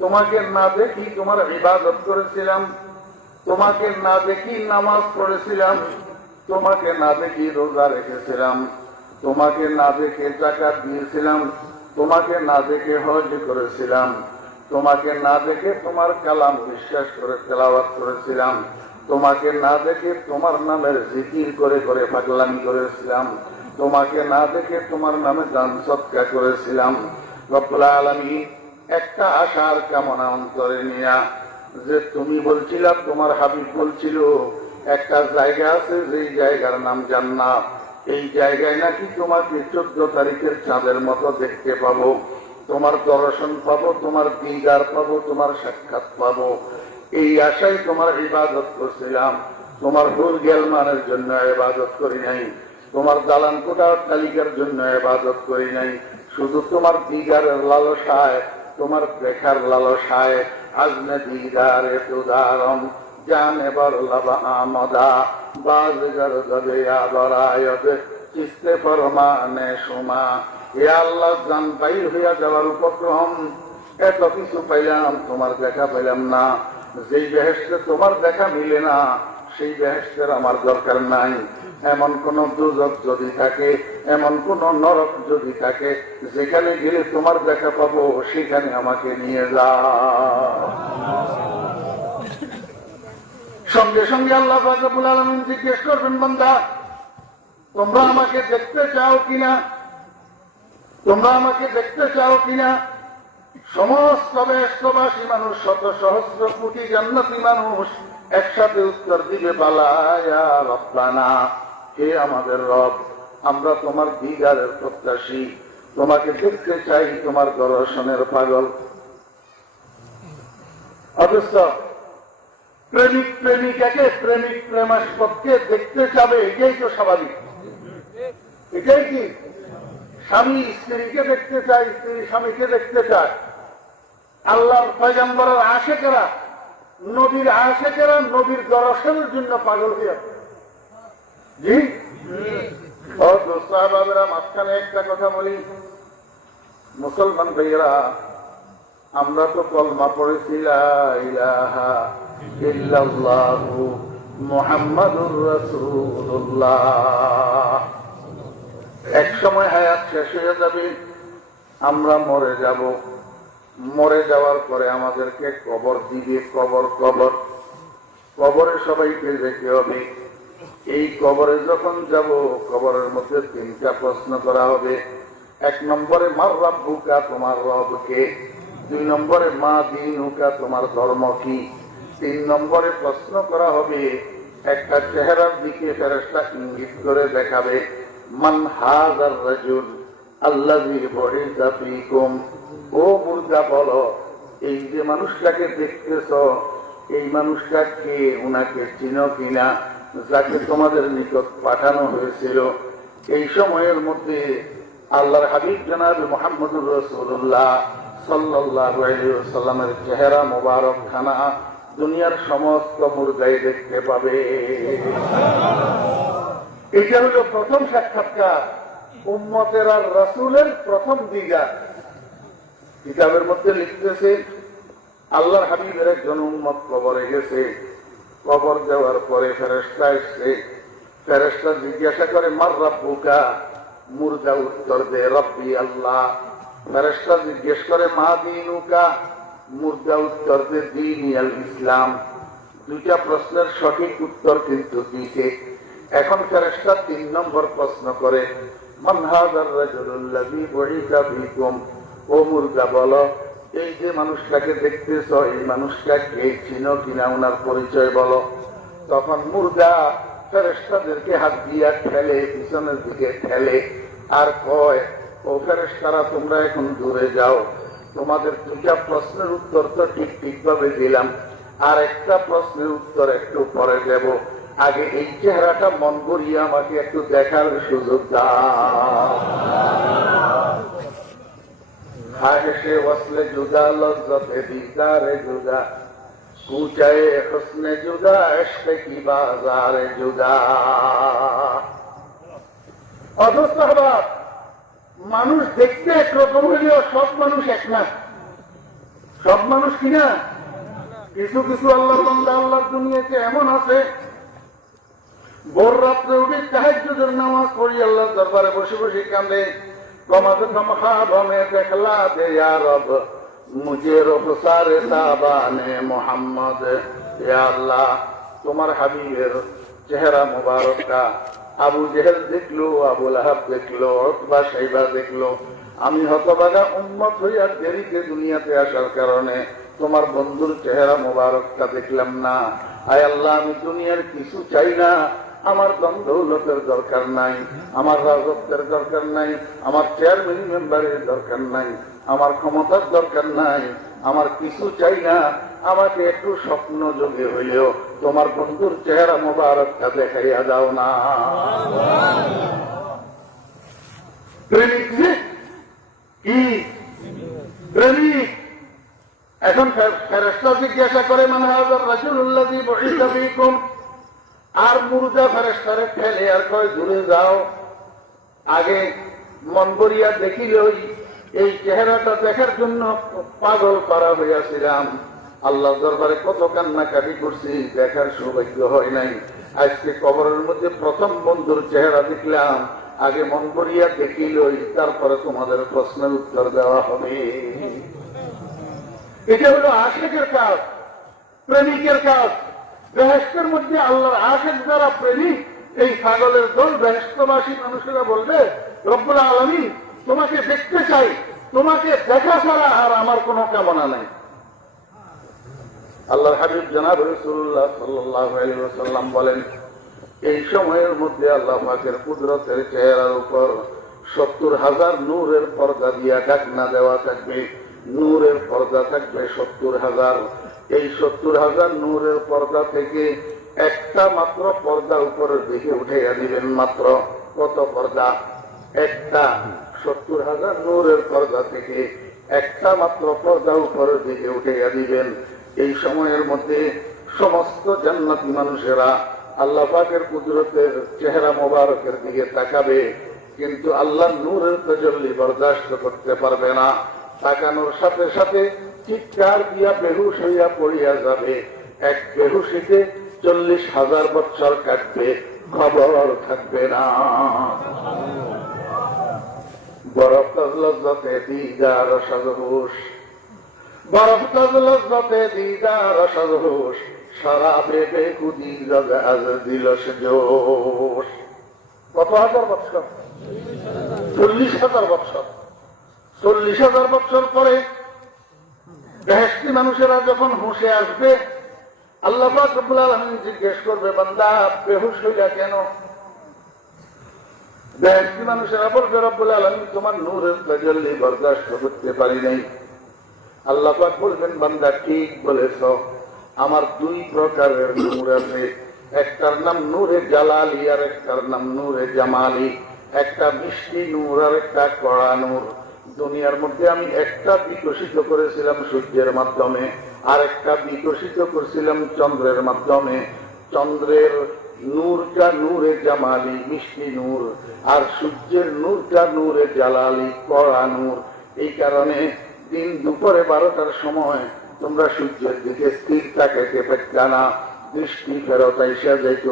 তোমাকে না দেখি তোমার ইবাদত করেছিলাম, তোমাকে না দেখি নামাজ পড়েছিলাম, তোমাকে না দেখি রোজা রেখেছিলাম, তোমাকে না দেখে যাকাত দিয়েছিলাম, তোমাকে না দেখে হজ করেছিলাম, তোমাকে না দেখে তোমার কালাম বিশ্বাস করে তেলাওয়াত করেছিলাম, তোমাকে না দেখে তোমার নামের জিকির করে করে পাগলামি করেছিলাম, তোমাকে না দেখে তোমার নামে দান সৎকার করেছিলাম। রব্বুল আলামিন একটা আশার কামনা অন্তরে নিয়া, যে তুমি বলছিলা, তোমার হাবিব বলছিল একটা জায়গা আছে, যেই জায়গার নাম জান্নাত, এই জায়গায় নাকি তোমাকে 14 তারিখের চাঁদের মতো দেখতে পাবো, তোমার দর্শন পাবো, তোমার দিদার পাবো, তোমার সাক্ষাৎ পাবো। এই আশায় তোমার ইবাদত করছিলাম। তোমার হুর গেলমানের জন্য ইবাদত করি নাই, তোমার দালান কোটার তালিকার জন্য ইবাদত করি নাই, শুধু তোমার দিদারের লালসায়, তোমার দেখার লালসায়। আজনে দিদারে তুদারম জানে বরলাবা আমদা, বাজগর দবে আবরায়ত চিস্তে ফরমানে সুমা। এ আল্লাহ, জান বাইর হইয়া যাওয়ার উপক্রম, এত কিছু পাইলাম, তোমার দেখা পাইলাম না। যেই বেহেশতে তোমার দেখা মিলে না, সেই বেহেশতের আমার দরকার নাই। এমন কোন দুজক যদি থাকে, এমন কোন নরক যদি থাকে, যেখানে গেলে তোমার দেখা পাবো, সেখানে আমাকে নিয়ে যাও। সঙ্গে সঙ্গে আল্লাহ পাক রব্বুল আলামিন জিজ্ঞেস করবেন, বান্দা তোমরা আমাকে দেখতে চাও কিনা, তোমরা আমাকে দেখতে চাও কিনা? সমস্ত বেহেশতবাসী মানুষ, শত সহস্র কোটি জান্নাতি মানুষ একসাথে উত্তর দিবে, বালায়া রব্বানা, হে আমাদের রব, আমরা তোমার দিদারের প্রত্যাশী, তোমাকে দেখতে চাই, তোমার দর্শনের পাগল। অথচ প্রেমিক প্রেমিকাকে, প্রেমিক প্রেমাস্পদকে দেখতে চাবে, এটাই তো স্বাভাবিক। এটাই কি স্বামী স্ত্রীকে দেখতে চায়, স্ত্রী স্বামীকে দেখতে চায়। আল্লাহর পয়গম্বরের আশেকেরা, নবীর আশেকেরা নবীর দর্শনের জন্য পাগল হয়ে আছে। জি ও দোস্ত বাবেরা, মাঝখানে একটা কথা বলি, মুসলমান ভাইয়েরা, আমরা তো কলমা পড়েছি লা ইলাহা ইল্লাল্লাহু মুহাম্মাদুর রাসূলুল্লাহ। এক সময় হায়াত শেষ হয়ে যাবে, আমরা মরে যাব, মরে যাওয়ার পরে আমাদেরকে কবর দিবে, কবর কবর কবরে সবাইকে যেতে হবে। এই কবরে যখন যাব, কবরের মধ্যে 3টা প্রশ্ন করা হবে। 1 নম্বরে মার রাব্বুকা, তোমার রবকে। 2 নম্বরে মা দীনুকা, তোমার ধর্ম কি। 3 নম্বরে প্রশ্ন করা হবে, একটা চেহারার দিকে ফেরেশতা ইঙ্গিত করে দেখাবে, মান হাযার রাজুল আল্লাযী বুইসা ফীকুম। ও মুর্দা, বলো, এই যে মানুষটাকে দেখতেছ, এই মানুষটা কে? উনাকে চিনো কিনা? যাকে তোমাদের নিকট পাঠানো হয়েছিল। এই সময়ের মধ্যে আল্লাহর হাবিব জনাব মুহাম্মদুর রাসূলুল্লাহ সাল্লাল্লাহু আলাইহি ওয়াসাল্লামের চেহারা মোবারক খানা দুনিয়ার সমস্ত মুর্দাই দেখতে পাবে। এটা হলো প্রথম সাক্ষাৎকার, উম্মতের আর রাসূলের প্রথম দিগা। কিতাবের মধ্যে লিখতেছে, আল্লাহর হাবিবের একজন উম্মত কবরে গেছে, কবর দেওয়ার পরে ফেরেশতা এসছে। ফেরেশতা জিজ্ঞাসা করে, মার রাব্বুকা? মুর্দা উত্তর দেয়, রব্বি আল্লাহ। ফেরেশতা জিজ্ঞেস করে, মা দীনুকা? মুর্দা উত্তর দেয়, দীনি আল ইসলাম। 2টা প্রশ্নের সঠিক উত্তর কিন্তু দিয়েছে। এখন ফেরেশতা 3 নম্বর প্রশ্ন করে, মান হাযার রাজুলুল্লাযী বুইসা ফীকুম। ও মুর্দা, বলো, এই যে মানুষটাকে দেখতেছ, এই মানুষটা কে? চিনো কিনা? ওনার পরিচয় বলো। তখন মুর্দা ফেরেশতাদেরকে হাত দিয়া ঠেলে, পিছনের দিকে ঠেলে, আর কয়, ও ফেরেশতারা, তোমরা এখন দূরে যাও, তোমাদের দুটা প্রশ্নের উত্তর তো ঠিকভাবে দিলাম, আর একটা প্রশ্নের উত্তর একটু পরে দেব। আগে এই চেহারাটা মন করিয়ে আমাকে একটু দেখার সুযোগ দাও। খাহেশে ওয়াসলে জুদা, লজ্জতে দিদারে জুদা, কুচায়ে হুসনে জুদা, ইশকে কি বাজারে জুদা। অথচ মানুষ দেখতে একরকম হলেও সব মানুষ এক না। সব মানুষ কিনা, কিছু কিছু আল্লাহর বান্দা আল্লাহর দুনিয়াতে এমন আছে, ভোর রাত্রে উঠে তাহাজ্জুদের নামাজ পড়ি আল্লাহর দরবারে বসে বসে কাঁদে, কমাতে খামে দেখলা দে ইয়া রব মুঝে রুখসারে তাবানে মুহাম্মদ। ইয়া আল্লাহ, তোমার হাবিবের চেহারা মুবারকটা আবু জেহেল দেখলো, আবু লাহাব দেখলো, উতবা শাইবা দেখলো, আমি হতভাগা উম্মত হইয়া দেরিতে দুনিয়াতে আসার কারণে তোমার বন্ধুর চেহারা মুবারকটা দেখলাম না। আয় আল্লাহ, আমি দুনিয়ার কিছু চাই না, আমার দ্বন্দ্বলতের দরকার নাই, আমার রাজত্বের দরকার নাই, আমার চেয়ারম্যান মেম্বারের দরকার নাই, আমার ক্ষমতার দরকার নাই, আমার কিছু চাই না। আমাকে একটু স্বপ্ন যোগে হইলেও তোমার বন্ধুর চেহারা মোবারকটা দেখাইয়া দাও না। প্রেমিক কি প্রেমিক? এখন ফেরেশতা জিজ্ঞাসা করে মানে হাজার রাসূলুল্লাযী বুইসা ফীকুম, আর মুর্দা ফেরেশতারে ফেলে আর কয় দূরে যাও। আগে মন করিয়া দেখিল এই চেহারাটা দেখার জন্য পাগল পারা হইয়াছিলাম, আল্লাহ দরবারে কত কান্নাকাটি করছি, দেখার সৌভাগ্য হয় নাই। আজকে কবরের মধ্যে প্রথম বন্ধুর চেহারা দেখলাম, আগে মন করিয়া দেখিল, তারপরে তোমাদের প্রশ্নের উত্তর দেওয়া হবে। এটা হলো আশিকের কাজ, প্রেমিকের কাজ। বেহেশতের মধ্যে আল্লাহর আশিক যারা প্রেমিক, এই পাগলের দল বেহেশতবাসী মানুষেরা বলবে, রব্বুল আলামিন তোমাকে দেখতে চাই, তোমাকে দেখা ছাড়া আর আমার কোনো কামনা নাই। আল্লাহর হাবিব জনাব রাসূলুল্লাহ সাল্লাল্লাহু আলাইহি ওয়াসাল্লাম বলেন, এই সময়ের মধ্যে আল্লাহ পাকের কুদরতের চেহারার উপর 70,000 নূরের পর্দা দিয়া ঢাকনা দেওয়া থাকবে। নূরের পর্দা থাকবে 70,000। এই 70,000 নূরের পর্দা থেকে একটা মাত্র পর্দা উপরের দিকে উঠাইয়া দিবেন। মাত্র কত পর্দা? একটা। 70,000 নূরের পর্দা থেকে একটা মাত্র পর্দা উপরের দিকে উঠাইয়া দিবেন। এই সময়ের মধ্যে সমস্ত জান্নাতি মানুষেরা আল্লাহ পাকের কুদরতের চেহারা মোবারকের দিকে তাকাবে, কিন্তু আল্লাহর নূরের তাজাল্লি বরদাস্ত করতে পারবে না। তাকানোর সাথে সাথে চিৎকার দিয়া বেহুশ হইয়া পড়িয়া যাবে। এক বেহুশিতে 40,000 বছর কাটবে, খবর থাকবে না। বরফ লজ্জতে দিদার সদহুশ, বরফ লজ্জতে দিদার সদহুশ, শরাবে বেকুদি আজ দিল সে জোশ। কত হাজার বছর? 40,000 বছর। 40,000 বছর পরে বেহেশতি মানুষেরা যখন হুঁশে আসবে, আল্লাহ পাক রব্বুল আলামিন জিজ্ঞেস করবে, বান্দা বেহুশ হইলা কেন? বেহেশতি মানুষেরা বলবে, রব্বুল আলামিন তোমার নূরের তাজাল্লি বরদাস্ত করতে পারি নাই। আল্লাহ পাক বলবেন, বান্দা ঠিক বলেছ, আমার 2 প্রকারের নূর আছে, একটার নাম নূরে জালালি আর একটার নাম নূরে জামালি। একটা মিষ্টি নূর আর একটা কড়া নূর। দুনিয়ার মধ্যে আমি একটা বিকশিত করেছিলাম সূর্যের মাধ্যমে, আর একটা বিকশিত করেছিলাম চন্দ্রের মাধ্যমে। চন্দ্রের নূরটা নূরে জামালি, মিষ্টি নূর, আর সূর্যের নূরটা নূরে জালালি, কড়া নূর। এই কারণে দিন দুপুরে 12টার সময় তোমরা সূর্যের দিকে স্থির তাকাইতে পারতা না, দৃষ্টি ফেরত আইসা যেত।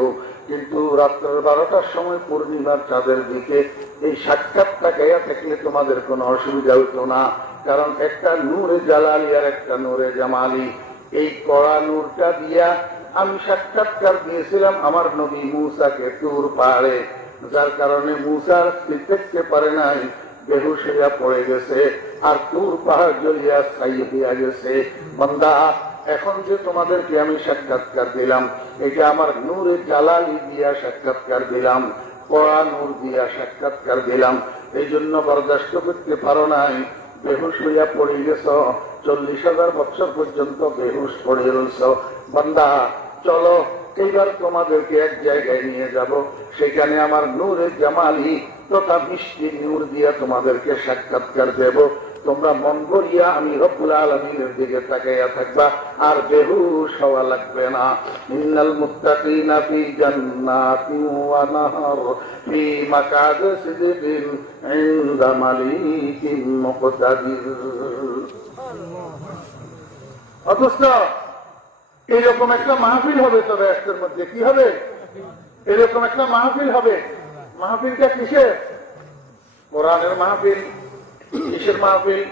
কিন্তু রাত্রের 12টার সময় পূর্ণিমার চাঁদের দিকে এই সাক্ষাৎ তাকাইয়া থাকলে তোমাদের কোনো অসুবিধা হতো না, কারণ একটা নূরে জালালি আর একটা নূরে জামালি। এই কড়া নূরটা দিয়া আমি সাক্ষাৎকার দিয়েছিলাম আমার নবী মূসাকে তুর পাহাড়ে, যার কারণে মূসার স্থির থাকতে পারে নাই, বেহুশ হইয়া পড়ে গেছে, আর তুর পাহাড় জ্বলিয়া ছাই হইয়া গেছে। বান্দা, এখন যে তোমাদেরকে আমি সাক্ষাৎকার দিলাম, এটা আমার নূরে জালালি দিয়া সাক্ষাৎকার দিলাম, কড়া নূর দিয়া সাক্ষাৎকার দিলাম। এই জন্য বরদাস্ত করতে পারো নাই, বেহুশ হইয়া পড়ে গেছ, 40,000 বছর পর্যন্ত বেহুশ পড়ে রয়েছ। বান্দা চলো এইবার তোমাদেরকে এক জায়গায় নিয়ে যাব, সেখানে আমার নূরে জামালি তথা মিষ্টির নূর দিয়া তোমাদেরকে সাক্ষাৎকার দেব। তোমরা মন করিয়া আমি রব্বুল আলামিনের দিকে তাকাইয়া থাকবা, আর বেহুশ হওয়া লাগবে না। ইন্নাল মুত্তাকিনা ফি জান্নাতিন ওয়া নাহার ফি মাকাদি সিদকিন ইনদা মালিকিন মুকতাদির। অথচ এরকম একটা মাহফিল হবে তবে আজকের মধ্যে কি হবে? এরকম একটা মাহফিল হবে। মাহফিলটা কিসের? কোরআনের মাহফিল। কিসের মাহফিল?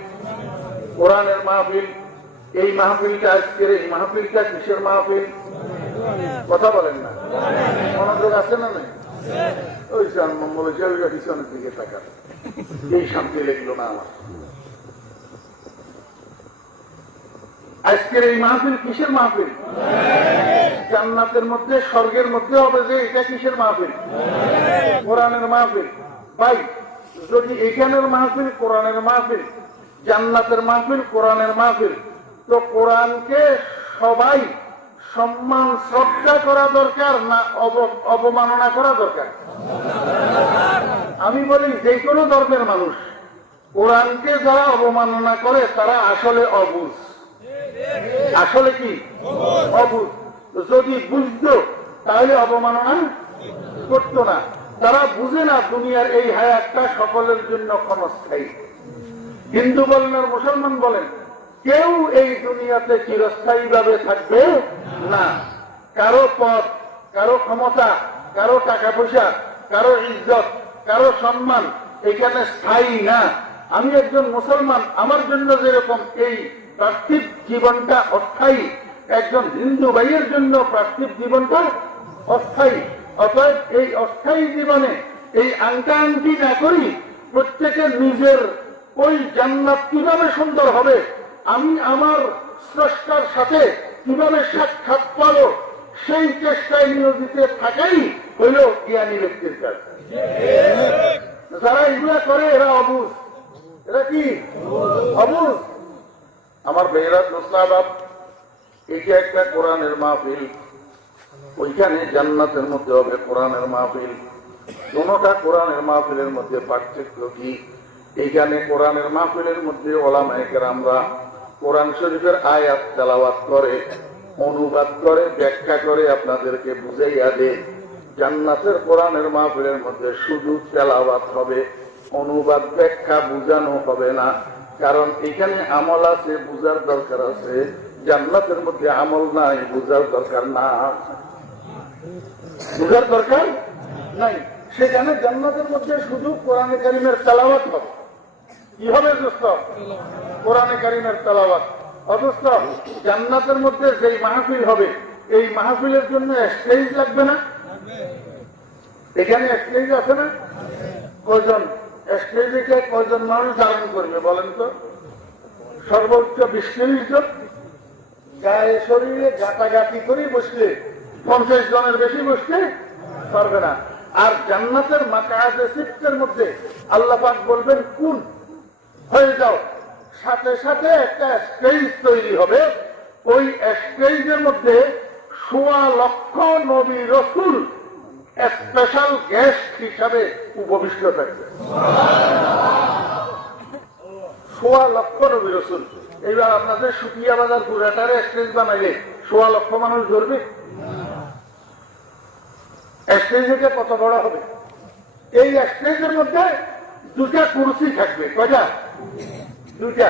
কোরআনের মাহফিল। এই মাহফিলটা আজকের এই মাহফিলটা কিসের মাহফিল? কথা বলেন না, মনোযোগ আছে না নাই? ওই বলেছে ওইটা পিছনের দিকে টাকা, এই শান্তি লেগলো না আমার। আজকের এই মাহফিল কিসের মাহফিল? জান্নাতের মধ্যে স্বর্গের মধ্যে হবে যে এটা কিসের মাহফিল? কোরআনের মাহফিল। ভাই যদি এখানের মাহফিল কোরআনের মাহফিল, জান্নাতের মাহফিল কোরআনের মাহফিল, তো কোরআনকে সবাই সম্মান শ্রদ্ধা করা দরকার না অবমাননা করা দরকার? আমি বলি যে কোনো ধর্মের মানুষ কোরআনকে যারা অবমাননা করে তারা আসলে অবুঝ। আসলে কি? অবুঝ। যদি বুঝতো তাহলে অবমাননা করতো না। তারা বুঝে না দুনিয়ার এই হায়াতটা সকলের জন্য ক্ষণস্থায়ী। হিন্দু বলেন আর মুসলমান বলেন, কেউ এই দুনিয়াতে চিরস্থায়ী ভাবে থাকবে না। কারো পদ, কারো ক্ষমতা, কারো টাকা পয়সা, কারো ইজ্জত, কারো সম্মান এখানে স্থায়ী না। আমি একজন মুসলমান, আমার জন্য যেরকম এই পার্থিব জীবনটা অস্থায়ী, একজন হিন্দু ভাইয়ের জন্য পার্থিব জীবনটা অস্থায়ী। অতএব এই অস্থায়ী জীবনে এই আংটি না করি প্রত্যেকে নিজের ওই জান্নাত কিভাবে সুন্দর হবে, আমি আমার স্রষ্টার সাথে কিভাবে সাক্ষাৎ পাবো, সেই চেষ্টায় নিয়োজিত থাকাই হইল জ্ঞানী ব্যক্তির কাজ। যারা এগুলা করে এরা অবুঝ। এরা কি? অবুঝ। আমার বেহরাত মুসলাবাব, এটা একটা কোরআনের মাহফিল, ওইখানে জান্নাতের মধ্যে হবে কোরআনের মাহফিল। কোনটা কোরআনের মাহফিলের মধ্যে পার্থক্য কি? এইখানে কোরআনের মাহফিলের মধ্যে ওলামায়ে কেরামরা কোরআন শরীফের আয়াত তেলাওয়াত করে, অনুবাদ করে, ব্যাখ্যা করে আপনাদেরকে বুঝাইয়া দেয়। জান্নাতের কোরআনের মাহফিলের মধ্যে শুধু তেলাওয়াত হবে, অনুবাদ ব্যাখ্যা বুঝানো হবে না। কারণ এখানে আমল আছে, বুঝার দরকার আছে। জান্নাতের মধ্যে আমল নাই, বুঝার দরকার না, বুঝার দরকার নাই। সেখানে জান্নাতের মধ্যে শুধু কোরআনে কারিমের তেলাওয়াত হবে। কি হবে দোস্ত? কোরআনে কারিমের তেলাওয়াত। অথচ জান্নাতের মধ্যে যেই মাহফিল হবে, এই মাহফিলের জন্য স্টেজ লাগবে না? এখানে স্টেজ আছে না? কয়জন স্টেজে কয়জন মানুষ ধারণ করবে বলেন তো? সর্বোচ্চ 20-30 জন। গায়ে শরীরে গাটাগাটি করে বসলে 50 জনের বেশি বসতে পারবে না। আর জান্নাতের মাকাআদে সিদকের মধ্যে আল্লাহ পাক বলবেন কোন হয়ে যাও, সাথে সাথে একটা স্টেজ তৈরি হবে। ওই স্টেজের মধ্যে 1.25 লক্ষ নবী রাসূল স্পেশাল গেস্ট হিসাবে উপবিষ্ট থাকবে। 1.25 লক্ষ নবী রাসূল। এইবার আপনাদের সুকিয়া বাজার পুরাটারে স্টেজ বানাইলে 1.25 লক্ষ মানুষ ধরবে? স্টেজটা কত বড় হবে? এই স্টেজের মধ্যে 2টা কুরসি থাকবে। কয়টা? 2টা।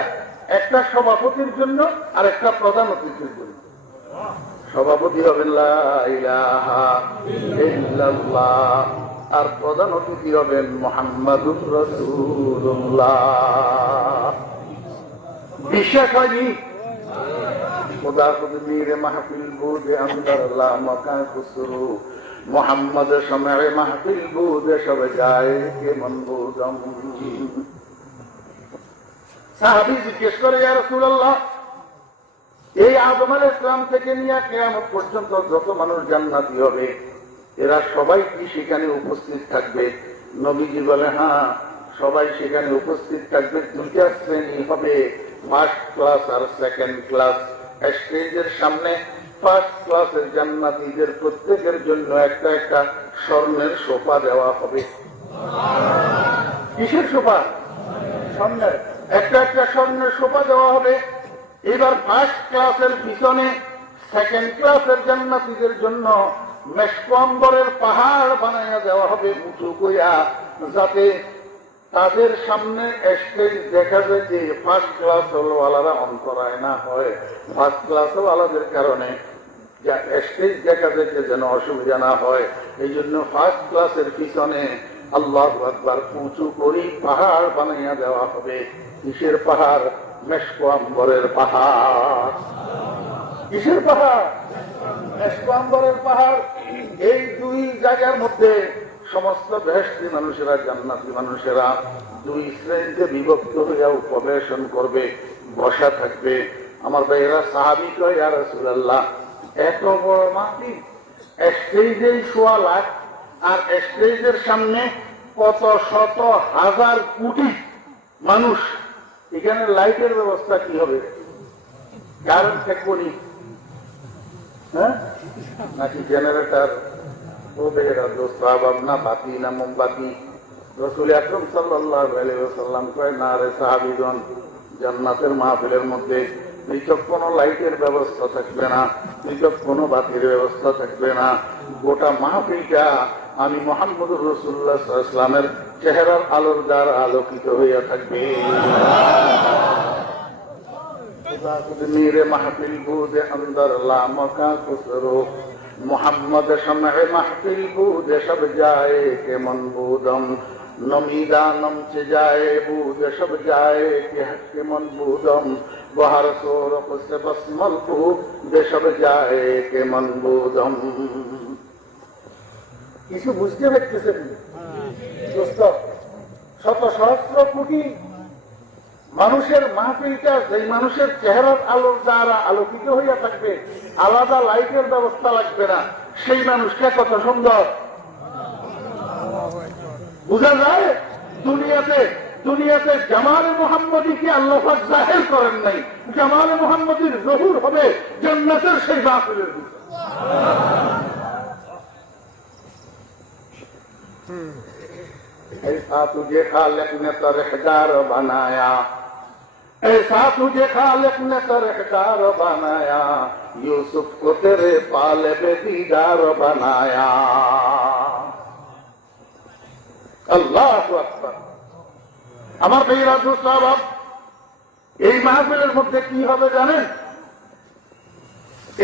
একটা সভাপতির জন্য আর একটা প্রধান অতিথির জন্য। সভাপতি হবেন লা ইলাহা ইল্লাল্লাহ, আর প্রধান অতিথি হবেন মুহাম্মাদুর রাসূলুল্লাহ। বিশ্বাস হয়নি? खुदा खुद मीर महफिल बूदे अंदर ला मका खुसरू मोहम्मद समय महफिल बूदे सब जाए के मनबूदम। সাহাবী জিজ্ঞেস করে, ইয়া রাসূলুল্লাহ, এই আদম আলাইহিস সালাম থেকে নিয়ে কিয়ামত পর্যন্ত যত মানুষ জান্নাতি হবে এরা সবাই কি সেখানে উপস্থিত থাকবে? নবীজি বলে, হ্যাঁ, সবাই সেখানে উপস্থিত থাকবে। দুইটা শ্রেণী হবে, ফার্স্ট ক্লাস আর সেকেন্ড ক্লাস। স্টেজের সামনে ফার্স্ট ক্লাসের জান্নাতীদের প্রত্যেকের জন্য একটা একটা স্বর্ণের সোফা দেওয়া হবে। কিসের সোফা? স্বর্ণের। একটা একটা স্বর্ণের সোফা দেওয়া হবে। এবার ফার্স্ট ক্লাসের পিছনে সেকেন্ড ক্লাসের জান্নাতীদের জন্য মেশকম্বরের পাহাড় বানাইয়া দেওয়া হবে উঁচু কইয়া, যাতে তাদের সামনে স্টেজ দেখা যায় যে ফার্স্ট ক্লাস ওয়ালারা অন্তরায় না হয়। ফার্স্ট ক্লাস ওয়ালাদের কারণে স্টেজ দেখা যাচ্ছে যেন অসুবিধা না হয়। এই জন্য ফার্স্ট ক্লাসের পিছনে আল্লাহু আকবার উঁচু করি পাহাড় বানাইয়া দেওয়া হবে। কিসের পাহাড়? মেশকম্বরের পাহাড়। কিসের পাহাড়? মেশকম্বরের পাহাড়। এই দুই জায়গার মধ্যে সমস্ত বেহেশতি মানুষেরা, জান্নাতি মানুষেরা দুই শ্রেণীতে বিভক্ত হইয়া উপবেশন করবে, বসা থাকবে। আমার ভাইয়েরা, সাহাবী কয়, ইয়া রাসূলুল্লাহ, এত বড় মাটি, স্টেজেই 1.25 লাখ, আর স্টেজের সামনে কত শত হাজার কোটি মানুষ, এখানে লাইটের ব্যবস্থা কি হবে? কারেন্ট থাকবনি? হ্যাঁ, নাকি জেনারেটর? না বাতি না মোমবাতি? রাসূল আকরাম সাল্লাল্লাহু আলাইহি ওয়াসাল্লাম কয়, না রে সাহাবীগণ, জান্নাতের মাহফিলের মধ্যে পৃথক কোন লাইটের ব্যবস্থা থাকবে না, পৃথক কোন বাতির ব্যবস্থা থাকবে না। গোটা মাহফিলটা আমি মুহাম্মদুর রাসূলুল্লাহ সাল্লাল্লাহু আলাইহি ওয়াসাল্লামের চেহারার আলোর দ্বারা আলোকিত হইয়া থাকবে। মেরে মাহফিল বুদে अंदर लामा का खुसरो, मोहम्मद शमअ महफिल बुदे सब जाए के मन बूदम, नमीदा नमच जाए बूद सब जाए के मन बूदम, बहर सोरख से बसमल दे सब जाए के मन बूदम। কিছু বুঝতে পারতেছেন দোস্ত? শত সহস্র কোটি মানুষের মাহফিলটা যেই মানুষের চেহারার আলোর দ্বারা আলোকিত হইয়া থাকবে, আলাদা লাইটের ব্যবস্থা লাগবে না, সেই মানুষটা কত সুন্দর বুঝা যায়। দুনিয়াতে জামালে মুহাম্মদীকে আল্লাহ পাক জাহির করেন নাই, জামালে মুহাম্মদীর জহুর হবে জান্নাতের সেই মাহফিলের ভিতর। ऐसा तुझे खालिक ने तरहदार बनाया, ऐसा तुझे खालिक ने तरहदार बनाया, यूसुफ को तेरे पाले पे दीदार बनाया। আল্লাহু আকবার। আমার ভাইরা দোস্ত, এই মাহফিলের মধ্যে কি হবে জানেন?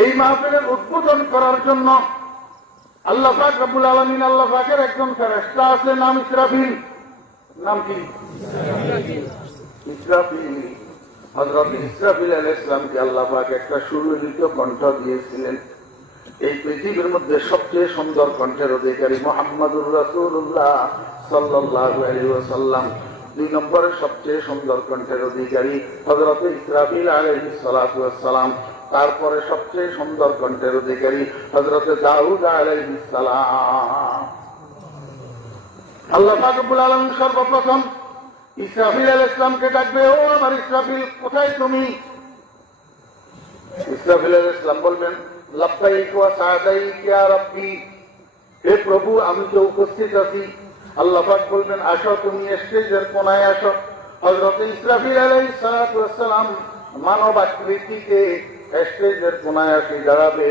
এই মাহফিলের উদ্বোধন করার জন্য আল্লাহ পাক রব্বুল আলামিন, আল্লাহ পাকের একজন ফেরেশতা আছে, নাম ইসরাফিল। নাম কি? ইসরাফিল। হযরত ইসরাফিল আলাইহিস সালামকে আল্লাহ পাক একটা সুললিত কণ্ঠ দিয়েছিলেন। এই পৃথিবীর মধ্যে সবচেয়ে সুন্দর কণ্ঠের অধিকারী মুহাম্মদুর রাসূলুল্লাহ সাল্লাল্লাহু আলাইহি ওয়াসাল্লাম। 2 নম্বরে সবচেয়ে সুন্দর কণ্ঠের অধিকারী হযরত ইসরাফিল আলাইহিস সালাতু ওয়াস সালাম। তারপরে সবচেয়ে সুন্দর কণ্ঠের অধিকারী হযরত দাউদ আলাইহিস সালাম। আল্লাহ পাক রব্বুল আলামিন সর্বপ্রথম ইসরাফিল আলাইহিস সালামকে ডাকবে, ও আমার ইসরাফিল, কোথায় তুমি? ইসরাফিল আলাইহিস সালাম বলবেন, লাব্বাইক ওয়া সাদাইক ইয়া রাব্বি, হে প্রভু, আমি তো উপস্থিত আছি। আল্লাহ পাক বলবেন, আসো, তুমি স্টেজের কোনায় আসো। হযরত ইসরাফিল আলাইহিস সালাতু ওয়াস সালাম মানব আকৃতিতে স্টেজের কোনায় আসি দাঁড়াবে।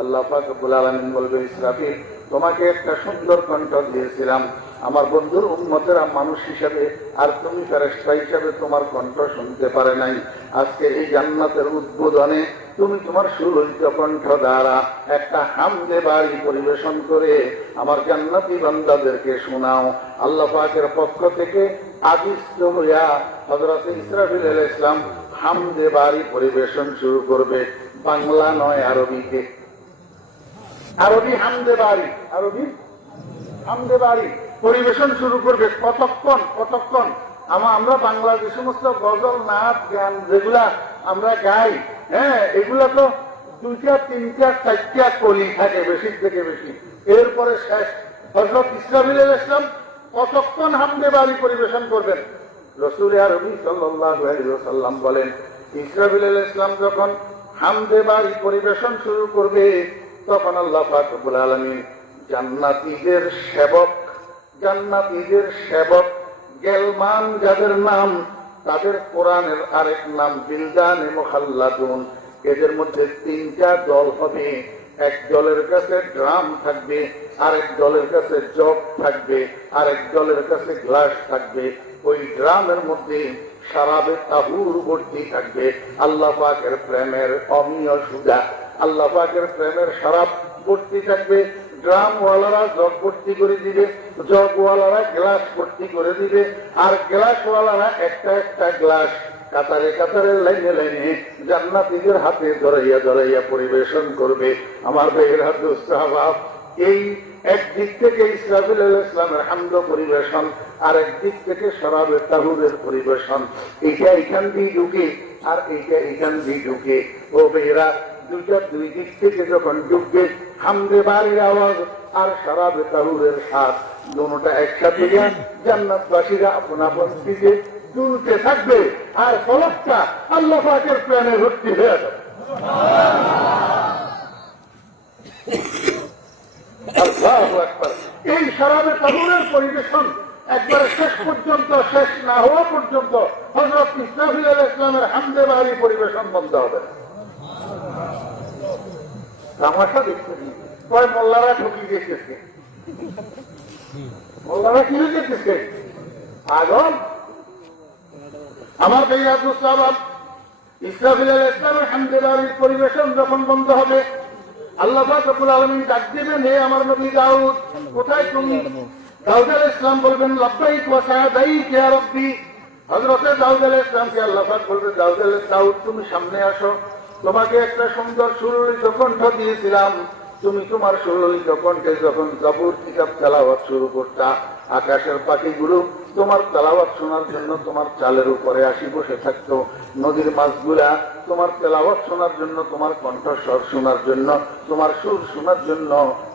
আল্লাহ পাক রব্বুল আলামিন বলবে, ইসরাফিল, তোমাকে একটা সুন্দর কণ্ঠ দিয়েছিলাম আমার বন্ধুর উম্মতেরা মানুষ হিসাবে, আর তুমি ফেরেশতা হিসাবে তোমার কণ্ঠ শুনতে পারে নাই। আজকে এই জান্নাতের উদ্বোধনে তুমি তোমার সুললিত কণ্ঠ দ্বারা একটা হামদে বাড়ি পরিবেশন করে আমার জান্নাতি বান্দাদেরকে শোনাও। আল্লাহ পাকের পক্ষ থেকে আদিষ্ট হইয়া হযরত ইসরাফিল আলাইহিস সালাম হামদে বাড়ি পরিবেশন শুরু করবে। বাংলা নয়, আরবিতে। আরবি হামদে বাড়ি, আরবি হামদে বাড়ি পরিবেশন শুরু করবে। কতক্ষণ? আমরা বাংলা যে সমস্ত গজল, নাচ, গান যেগুলা আমরা গাই, হ্যাঁ, এগুলা তো 2টা 3টা 4টা কলি থাকে বেশি থেকে বেশি, এরপরে শেষ। হযরত ইসরাফিল আলাইহিস সালাম কতক্ষণ হামদে বাড়ি পরিবেশন করবেন? রাসূল আরবি সাল্লাল্লাহু আলাইহি ওয়াসাল্লাম বলেন, ইসরাফিল আলাইহিস সালাম যখন হামদে বাড়ি পরিবেশন শুরু করবে, তখন আল্লাহ পাক রব্বুল আলামিন জান্নাতীদের সেবক গেলমান যাদের নাম, তাদের কোরআনের আরেক নাম বিলদানে মুখাল্লাদুন, এদের মধ্যে তিনটা দল হবে। এক দলের কাছে ড্রাম থাকবে, আরেক দলের কাছে জগ থাকবে, আরেক দলের কাছে গ্লাস থাকবে। ওই ড্রামের মধ্যে শরাবে তাহুর ভর্তি থাকবে, আল্লাহ পাকের প্রেমের অমীয় সুধা, আল্লাহ পাকের প্রেমের শরাব ভর্তি থাকবে। ড্রামওয়ালারা জগ ভর্তি করে দিবে, জগওয়ালারা গ্লাস ভর্তি করে দিবে, আর গ্লাসওয়ালারা একটা একটা গ্লাস কাতারে কাতারে লাইনে লাইনে জান্নাতীদের হাতে ধরাইয়া পরিবেশন করবে। আমার ভাইয়েরা, দোস্ত আহবাব, এই একদিক থেকে ইসরাফিল আলাইহিস সালামের হামদ পরিবেশন, আর একদিক থেকে শরাবে তাহুরের পরিবেশন। এইটা এখান দিয়ে ঢুকে আর এইটা এখান দিয়ে ঢুকে। ও ভাইয়েরা, দুইটা দুই দিক থেকে যখন ঢুকবে, হামদে বাড়ির আওয়াজ আর শরাবে তাহুরের স্বাদ দুটোটা একসাথে জান্নাতবাসীরা আপন আপন দিকে তুলতে থাকবে, আর ফলকটা আল্লাহ পাকের প্রাণে ভর্তি হয়ে যাবে। আল্লাহু আকবার। এই শরাবে তাহুরের পরিবেশন একবারে শেষ পর্যন্ত, শেষ না হওয়া পর্যন্ত হযরত ইসরাফিল আলাইহিস সালামের হামদে বাড়ি পরিবেশন বন্ধ হবে না। তামাশা দেখতেছি, কয় মোল্লারা ঠকি দেখতেছে, মোল্লারা কি দেখতেছে আগল। আমার ভাই আব্দুল সালাম, ইসরাফিল আলাইহিস সালামের হামদে বাড়ির পরিবেশন যখন বন্ধ হবে, আল্লাহ পাক রব্বুল আলামিন ডাক দিবেন, হে আমার নবী দাউদ, কোথায় তুমি? দাউদ আলাইহিস সালাম বলবেন, লাব্বাইক ওয়া সাদাইক ইয়া রাব্বি। হযরত দাউদ আলাইহিস সালামকে আল্লাহ পাক বলবেন, দাউদ তুমি সামনে আসো, তোমাকে একটা সুন্দর সুললিত কণ্ঠ দিয়েছিলাম, তুমি তোমার সুললিত কণ্ঠে যখন জাবুর কিতাব তেলাওয়াত শুরু করতা, আকাশের পাখিগুলো তোমার তেলাওয়াত শোনার জন্য তোমার চালের উপরে আসি বসে থাকতো, নদীর মাছগুলা তোমার তেলাওয়াত শোনার জন্য, তোমার কণ্ঠস্বর শোনার জন্য, তোমার সুর শোনার জন্য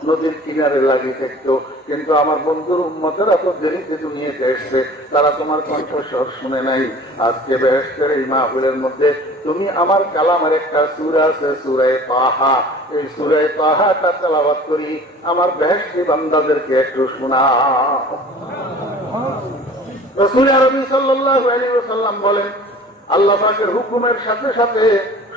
নদীর কিনারে লাগিয়ে থাকতো। কিন্তু আমার বন্ধুর উম্মতেরা তো দেরিতে দুনিয়াতে এসছে, তারা তোমার কণ্ঠস্বর শুনে নাই। আজকে বেহেশতের এই মাহফিলের মধ্যে তুমি আমার কালামের একটা সূরা আছে, সূরা তাহা, এই সূরা তাহাটা তেলাওয়াত করি, আমার বেহেশতি বান্দাদেরকে একটু শোনাও। রাসূল আরবি সাল্লাল্লাহু আলাইহি ওয়াসাল্লাম বলেন, আল্লাহ পাকের হুকুমের সাথে সাথে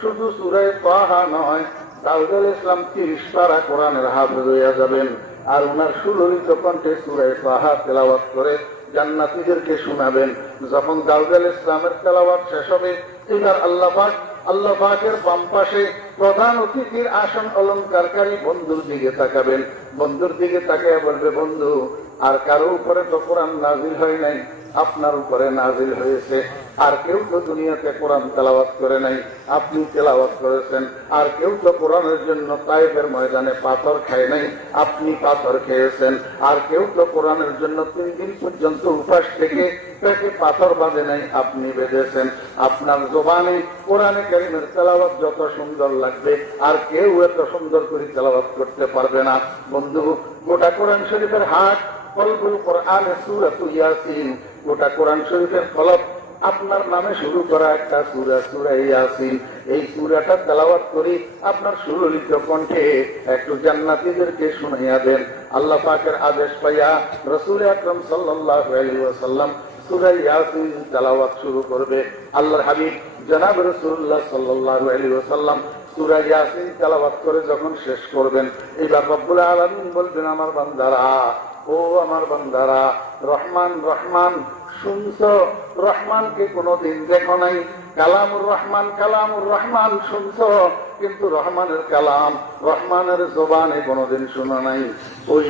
শুধু সূরা তাহা নয়, দাউদ আলাইহিস সালাম 30 পারা কোরআনের হাফেজ হইয়া যাবেন, আর ওনার সুললিত কণ্ঠে সূরা তাহা তেলাওয়াত করে জান্নাতীদেরকে শোনাবেন। যখন দাউদ আলাইহিস সালামের তেলাওয়াত শেষ হবে, এবার আল্লাহ পাকের বাম পাশে প্রধান অতিথির আসন অলঙ্কারকারী বন্ধুর দিকে তাকাবেন, বন্ধুর দিকে তাকিয়ে বলবে, বন্ধু, আর কারো উপরে তো কোরআন নাজিল হয় নাই, আপনার উপরে নাজিল হয়েছে। আর কেউ তো দুনিয়াতে কোরআন তেলাওয়াত করে নাই, আপনি তেলাওয়াত করেছেন। আর কেউ তো কোরআনের জন্য তায়েফের ময়দানে পাথর খায় নাই, আপনি পাথর খেয়েছেন। আর কেউ তো কোরআনের জন্য 3 দিন পর্যন্ত উপাস থেকে পেটে পাথর বাঁধে নাই, আপনি বেঁধেছেন। আপনার জবানে কোরআনে কারীমের তেলাওয়াত যত সুন্দর লাগবে, আর কেউ এত সুন্দর করে তেলাওয়াত করতে পারবে না। বন্ধু, গোটা কোরআন শরীফের হাট কলবুল কোরআন সূরাতুল ইয়াসিন, গোটা কোরআন শরীফের কলব আপনার নামে শুরু করা একটা সূরা, সূরা ইয়াসিন। এই সূরাটা তেলাওয়াত করি আপনার সুললিত কণ্ঠে একটু জান্নাতীদেরকে শুনাইয়া দেন। আল্লাহ পাকের আদেশ পাইয়া রাসূল আকরাম সাল্লাল্লাহু আলাইহি ওয়াসাল্লাম সূরা ইয়াসিন তেলাওয়াত শুরু করবে। আল্লাহর হাবিব জনাব রাসূলুল্লাহ সাল্লাল্লাহু আলাইহি ওয়াসাল্লাম সূরা ইয়াসিন তেলাওয়াত করে যখন শেষ করবেন, এবার রব্বুল আলামিন বলবেন, আমার বান্দারা, ও আমার বান্দারা, রহমান রহমান শুনছো? রহমানকে কোনদিন দেখো নাই। কালামুর রহমান শুনছো, কিন্তু রহমানের কালাম, রহমানের জবানে কোনদিন শোনা নাই। ওই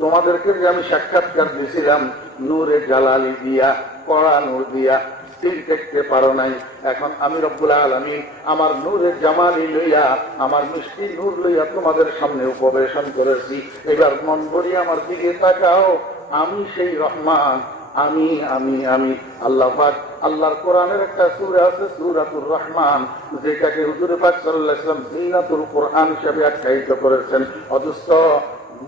তোমাদেরকে যে আমি সাক্ষাৎকার দিয়েছিলাম নূরে জালালি দিয়া, কড়া নূর দিয়া, স্থির দেখতে পারো নাই। এখন আমি রব্বুল আলামিন আমার নূরে জামালি লইয়া, আমার মিষ্টি নূর লইয়া তোমাদের সামনে উপবেশন করেছি। এবার মন ভরিয়া আমার দিকে তাকাও, আমি সেই রহমান, আমি আমি আমি আল্লাহ পাক। আল্লাহর কোরআনের একটা সূরা আছে সূরাতুর রহমান, যেটাকে হুজুর পাক সাল্লাল্লাহু আলাইহি ওয়াসাল্লাম জিনাতুল কোরআন হিসেবে আখ্যায়িত করেছেন। অথচ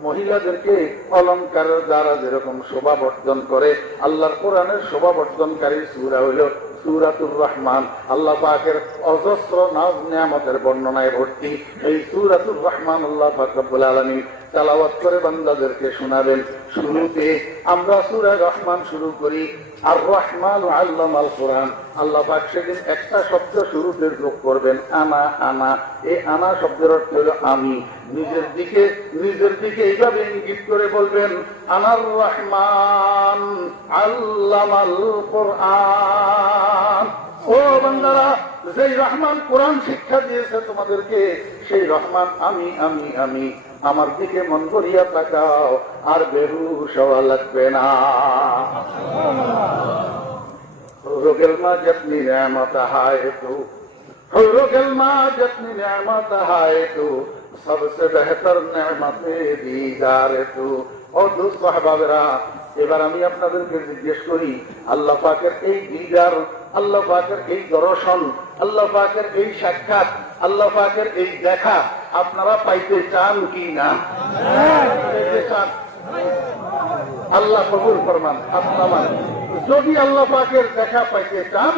মহিলাদেরকে অলঙ্কারের দ্বারা যেরকম শোভা বর্ধন করে, আল্লাহর কোরআনের শোভা বর্ধনকারী সূরা হইল সূরাতুর রহমান। আল্লাহ পাকের অজস্র নাজ নিয়ামতের বর্ণনায় ভর্তি এই সূরাতুর রহমান আল্লাহ পাক রব্বুল আলামিন তেলাওয়াত করে বান্দাদেরকে শোনাবেন। শুরুতে আমরা সূরা রহমান শুরু করি, আর রহমান আল্লামাল কোরআন। আল্লাহ পাক সেদিন একটা শব্দ শুরুতে যোগ করবেন, আনা। আনা, এই আনা শব্দের অর্থ হল আমি। নিজের দিকে এইভাবে ইঙ্গিত করে বলবেন, আনার রহমান আল্লামাল কোরআন। ও বান্দারা, যেই রহমান কোরআন শিক্ষা দিয়েছে তোমাদেরকে, সেই রহমান আমি আমি আমি। আমার দিকে মন করিয়া তাকাও, আর বেহুশ হওয়া লাগবে না। হুরুগেলমা জতনি নেয়ামত হায় তু, হুরুগেলমা জতনি নেয়ামত হায় তু, সবসে বেহতর নেয়ামতে দিদার তু। ও দোস্ত সাহাবারা, এবার আমি আপনাদেরকে জিজ্ঞেস করি, আল্লাহ পাকের এই দিদার, আল্লাহ পাকের এই দর্শন, আল্লাহ পাকের এই সাক্ষাৎ, আল্লাহ পাকের এই দেখা আপনারা পাইতে চান কি না? আল্লাহ কবুল ফরমান। আপনার যদি আল্লাহ পাকের দেখা পাইতে চান,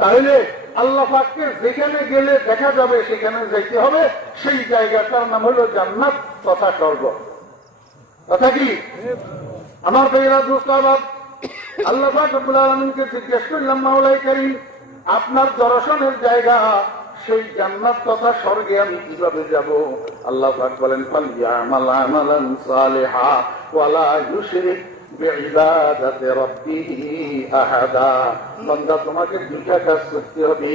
তাহলে আল্লাহ পাককে যেখানে গেলে দেখা যাবে সেখানে যাইতে হবে। সেই জায়গাটার নাম হলো জান্নাত তথা স্বর্গ। কথা কি আমার ভাইয়েরা, দোস্ত আহবাব, আল্লাহ পাক রব্বুল আলামিনকে জিজ্ঞেস করলাম, মাওলাই কারীম, আপনার দর্শনের জায়গা সেই জান্নাত তথা স্বর্গে আমি কিভাবে যাব? আল্লাহ পাক বলেন, ফালইয়ামাল আমালান সালিহা ওয়ালা ইউশরিক বিইবাদাতি রাব্বিহি আহাদা। বান্দা, তোমাকে দুইটা কাজ করতে হবে,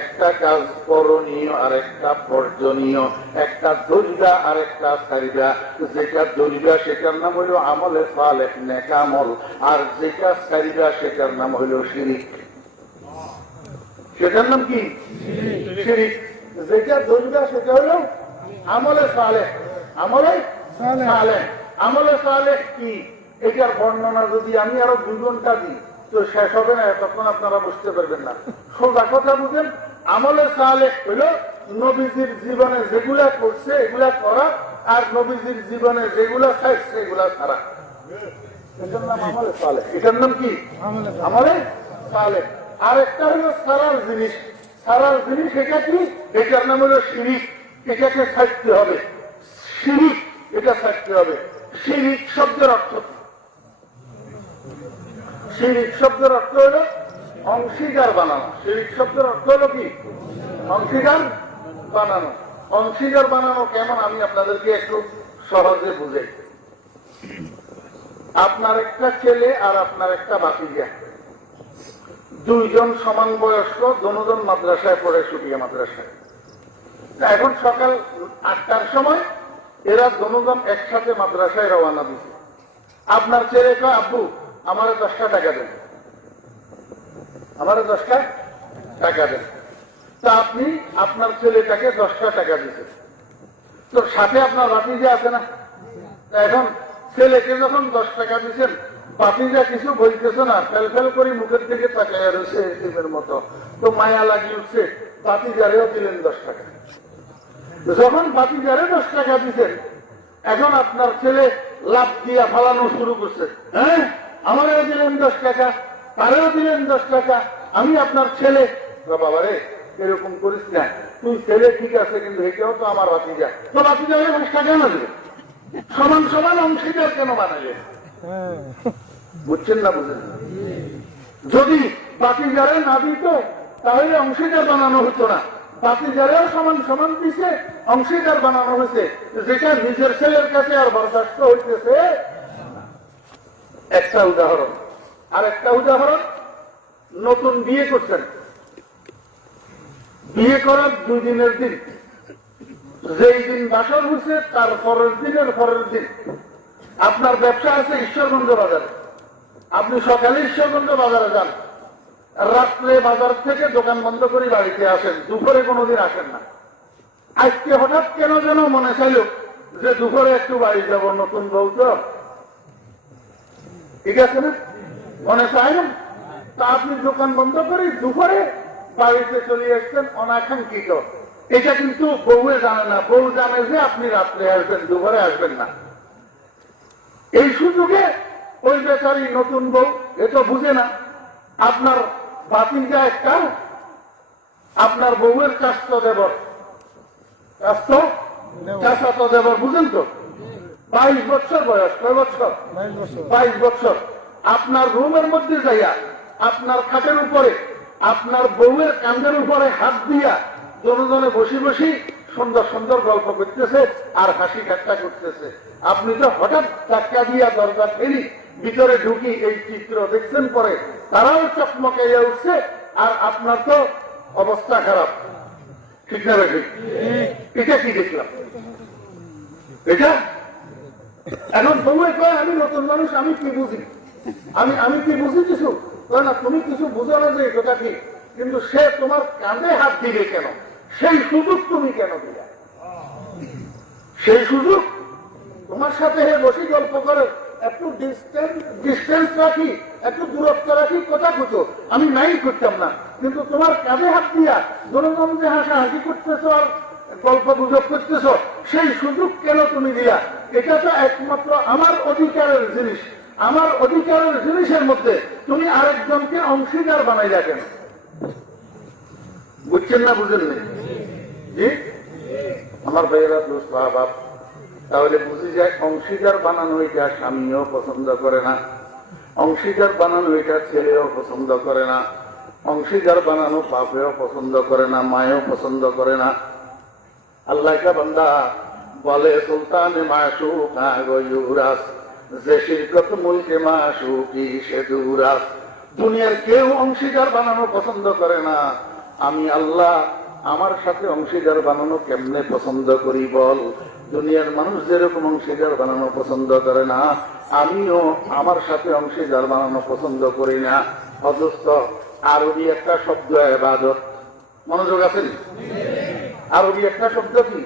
একটা কাজ করণীয় আর একটা বর্জনীয়, একটা দরিদ্রা আর একটা সারিদা। যেটা দরিদ্রা সেটার নাম হইল আমলে সালেহ, নেক আমল, আর যেটা সারিদা সেটার নাম হইল শিরিক। সেটার নাম কি? শিরিক। যেটা দরিদ্রা সেটা হইল আমলে সালেহ। আমলে সালেহ, আমলে সালেহ কি? এটার বর্ণনা যদি আমি আরো 2 ঘন্টা দিই তো শেষ হবে না, তখন আপনারা বুঝতে পারবেন না। সোজা কথা বুঝেন, আমলে সালেহ হইল নবীজির জীবনে যেগুলা করছে এগুলা করা, আর নবীজির জীবনে যেগুলা ছাড়ছে এগুলা ছাড়া। এটার নাম আমলে সালেহ। এটার নাম কি? আমলে সালেহ। আর একটা হলো সারার জিনিস। সারার জিনিস এটা কি? এটার নাম হলো শিরিক। এটাকে ছাড়তে হবে। শিরিক, এটা ছাড়তে হবে। শিরিক শব্দের অর্থ, শিরিক শব্দের অর্থ হলো অংশীদার বানানো। শিরিক শব্দের অর্থ হলো কি? অংশীদার বানানো। অংশীদার বানানো কেমন আমি আপনাদেরকে একটু সহজে বুঝাই। আপনার একটা ছেলে আর আপনার একটা ভাতিজা, দুইজন সমান বয়স্ক, দুজন মাদ্রাসায় পড়ে, সুটিয়া মাদ্রাসায়। এখন সকাল 8টার সময় এরা দুজন একসাথে মাদ্রাসায় রওনা দিচ্ছে। আপনার ছেলে কয়, আব্বু আমার 10টা টাকা দেন, আমার 10টা টাকা দেন। তা আপনি আপনার ছেলেটাকে 10টা টাকা দিচ্ছেন, তো সাথে আপনার ভাতিজা আছে না? এখন ছেলেকে যখন 10 টাকা দিচ্ছেন, ভাতিজা কিছু বলতেছে না, ফেল ফেল করে মুখের দিকে তাকাইয়া রয়েছে এর মতো। তো মায়া লাগিয়ে উঠছে, ভাতিজারেও দিলেন 10 টাকা। যখন ভাতিজারে 10 টাকা দিচ্ছেন, এখন আপনার ছেলে লাভ দিয়া ফালানো শুরু করছে। হ্যাঁ, আমারও দিলেন 10 টাকা, তারেও দিলেন 10 টাকা, আমি আপনার ছেলে। বাবারে, এরকম করিস না, তুই ছেলে ঠিক আছে, কিন্তু এটাও তো আমার ভাতিজা। তো ভাতিজারে 10 টাকা কেন দিবে? সমান সমান অংশীদার কেন বানালে? বুঝছেন না? বুঝেন? যদি ভাতিজারে না দিত তাহলে অংশীদার বানানো হতো না। ভাতিজারেও সমান সমান দিছে, অংশীদার বানানো হয়েছে, যেটা নিজের ছেলের কাছে আর বরদাস্ত হইতেছে। একটা উদাহরণ। আর একটা উদাহরণ, নতুন বিয়ে করছেন, বিয়ে করার 2 দিনের দিন, যেই দিন বাসর হয়েছে তার পরের দিনের পরের দিন আপনার ব্যবসা আছে ঈশ্বরগঞ্জ বাজারে। আপনি সকালে ঈশ্বরগঞ্জ বাজারে যান, রাত্রে বাজার থেকে দোকান বন্ধ করে বাড়িতে আসেন, দুপুরে কোনোদিন আসেন না। আজকে হঠাৎ কেন যেন মনে চাইল যে দুপুরে একটু বাড়ি যাব, নতুন বউ তো, ঠিক আছে না? মনে চায় না? তা আপনি দোকান বন্ধ করে দুপুরে বাড়িতে চলে আসছেন অনাকাঙ্ক্ষিত। এটা কিন্তু বউয়ে জানে না। বউ জানে যে আপনি রাত্রে আসবেন, দুপুরে আসবেন না। এই সুযোগে ওই বেচারি নতুন বউ এ তো বুঝে না আপনার বাতিলটা একটা, আপনার বউয়ের কাস্ত দেবর, কাস্ত চাচাতো দেবর, বুঝেন তো? 22 বছর বয়স, কয় বছর? 22 বছর। আপনার রুমের মধ্যে যাইয়া আপনার খাটের উপরে আপনার বউয়ের কাঁধের উপরে হাত দিয়া জনজনে বসে বসে সুন্দর সুন্দর গল্প করতেছে আর হাসি ঠাট্টা করতেছে। আপনি তো হঠাৎ ধাক্কা দিয়া দরজা ফেরি ভিতরে ঢুকি এই চিত্র দেখছেন, পরে তারাও চকমকাইয়া উঠছে আর আপনার তো অবস্থা খারাপ। ঠিক না ঠিক? এটা কি দেখলাম? এটা এখন বউয়ে কয় আমি নতুন মানুষ, আমি কি বুঝি, আমি কি বুঝি কিছু? কয় না, তুমি কিছু বুঝো না যে এটা কি, কিন্তু সে তোমার কাঁধে হাত দিবে কেন? সেই সুযোগ তুমি কেন দিলে? সেই সুযোগ তোমার সাথে বসে গল্প করে একটু ডিস্টেন্স রাখি, একটু দূরত্ব রাখি, কথা কুতো আমি নাই করতাম না, কিন্তু তোমার কাঁধে হাত দিয়া জনগণ যে হাসাহাসি করতেছো আর গল্প গুজব করতেছো, সেই সুযোগ কেন তুমি দিয়া? এটা তো একমাত্র আমার অধিকারের জিনিস। আমার অধিকারের জিনিসের মধ্যে তুমি আরেকজনকে অংশীদার বানাইলা কেন? বুঝছেন না বুঝেন না? জি আমার ভাইয়েরা দোস্ত বাপ, তাহলে বুঝি যায় অংশীদার বানানো এটা স্বামীও পছন্দ করে না, অংশীদার বানানো এটা ছেলেও পছন্দ করে না, অংশীদার বানানো বাপেও পছন্দ করে না, মায়েও পছন্দ করে না। আল্লাহ কা বান্দা বলে সুলতানে মাসুক আগয়ুরাস, যে শিরকত মুলকে মাসুকি সে দুরাস। দুনিয়ার কেউ অংশীদার বানানো পছন্দ করে না, আমি আল্লাহ আমার সাথে অংশীদার বানানো কেমনে পছন্দ করি বল? দুনিয়ার মানুষ যেরকম অংশীদার বানানো পছন্দ করে না, আমিও আমার সাথে অংশীদার বানানো পছন্দ করি না। অথচ আরবি একটা শব্দ ইবাদত, মনোযোগ আছেন? আরবি একটা শব্দ কি?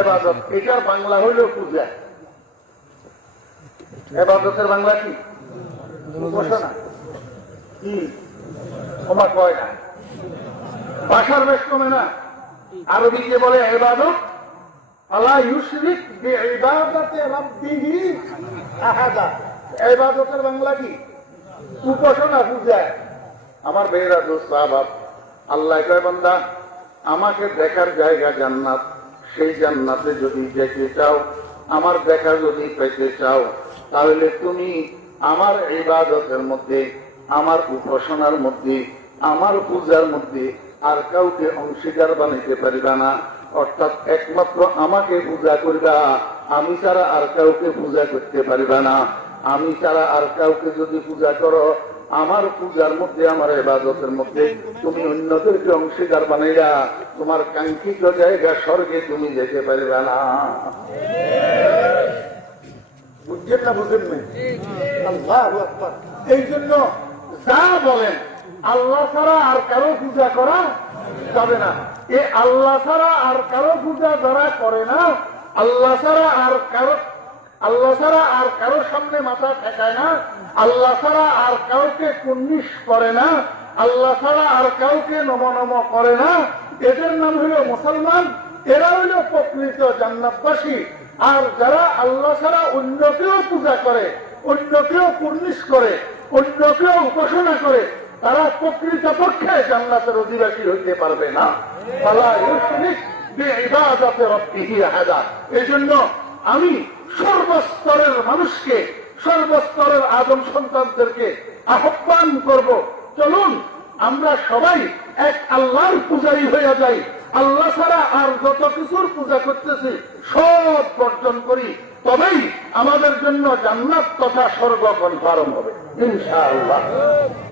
ইবাদত। এটার বাংলা হইল পূজা। ইবাদতের বাংলা কি? উপাসনা। কি ক্ষমা কয় না, ভাষার বেশ কমে না। আরবিকে বলে ইবাদত। আলা ইউশরিক বিইবাদাতি রাব্বিহি আহাদা। ইবাদতের বাংলা কি? উপাসনা, পূজা। আমার ভাইরা দোস্ত বাপ, আল্লাহ কয় বান্দা আমাকে দেখার জায়গা জান্নাত, সেই জান্নাতে যদি যেতে চাও, আমার দেখা যদি পেতে চাও, তাহলে তুমি আমার ইবাদতের মধ্যে, আমার উপাসনার মধ্যে, আমার পূজার মধ্যে আর কাউকে অংশীদার বানাইতে পারিবা না। অর্থাৎ একমাত্র আমাকে পূজা করিবা, আমি ছাড়া আর কাউকে পূজা করতে পারিবা না। আমি ছাড়া আর কাউকে যদি পূজা করো, আমার পূজার মধ্যে, আমার ইবাদতের মধ্যে তুমি অন্যদেরকে অংশীদার বানাইলা, তোমার কাঙ্ক্ষিত জায়গা স্বর্গে তুমি যেতে পারিবা না। বুঝছেন না বুঝেন না? আল্লাহু আকবার। এই জন্য যা বলেন আল্লাহ ছাড়া আর কারো পূজা করা যাবে না। এ আল্লাহ ছাড়া আর কারো পূজা যারা করে না, আল্লাহ ছাড়া আর কারো সামনে মাথা ঠেকায় না, আল্লাহ ছাড়া আর কাউকে কুর্নিশ করে না, আল্লাহ ছাড়া আর কাউকে নম করে না, এদের নাম হলো মুসলমান। এরা হইল প্রকৃত জান্নাতবাসী। আর যারা আল্লাহ ছাড়া অন্যকেও পূজা করে, অন্যকেও কুর্নিশ করে, অন্যকেও উপাসনা করে, তারা প্রকৃত পক্ষে জান্নাতের অধিবাসী হইতে পারবে না। এই জন্য আমি সর্বস্তরের মানুষকে, সর্বস্তরের আদম সন্তানদেরকে আহ্বান করব, চলুন আমরা সবাই এক আল্লাহর পূজারী হয়ে যাই। আল্লাহ ছাড়া আর যত কিছুর পূজা করতেছি সব বর্জন করি, তবেই আমাদের জন্য জান্নাত তথা স্বর্গ কনফার্ম হবে ইনশাআল্লাহ।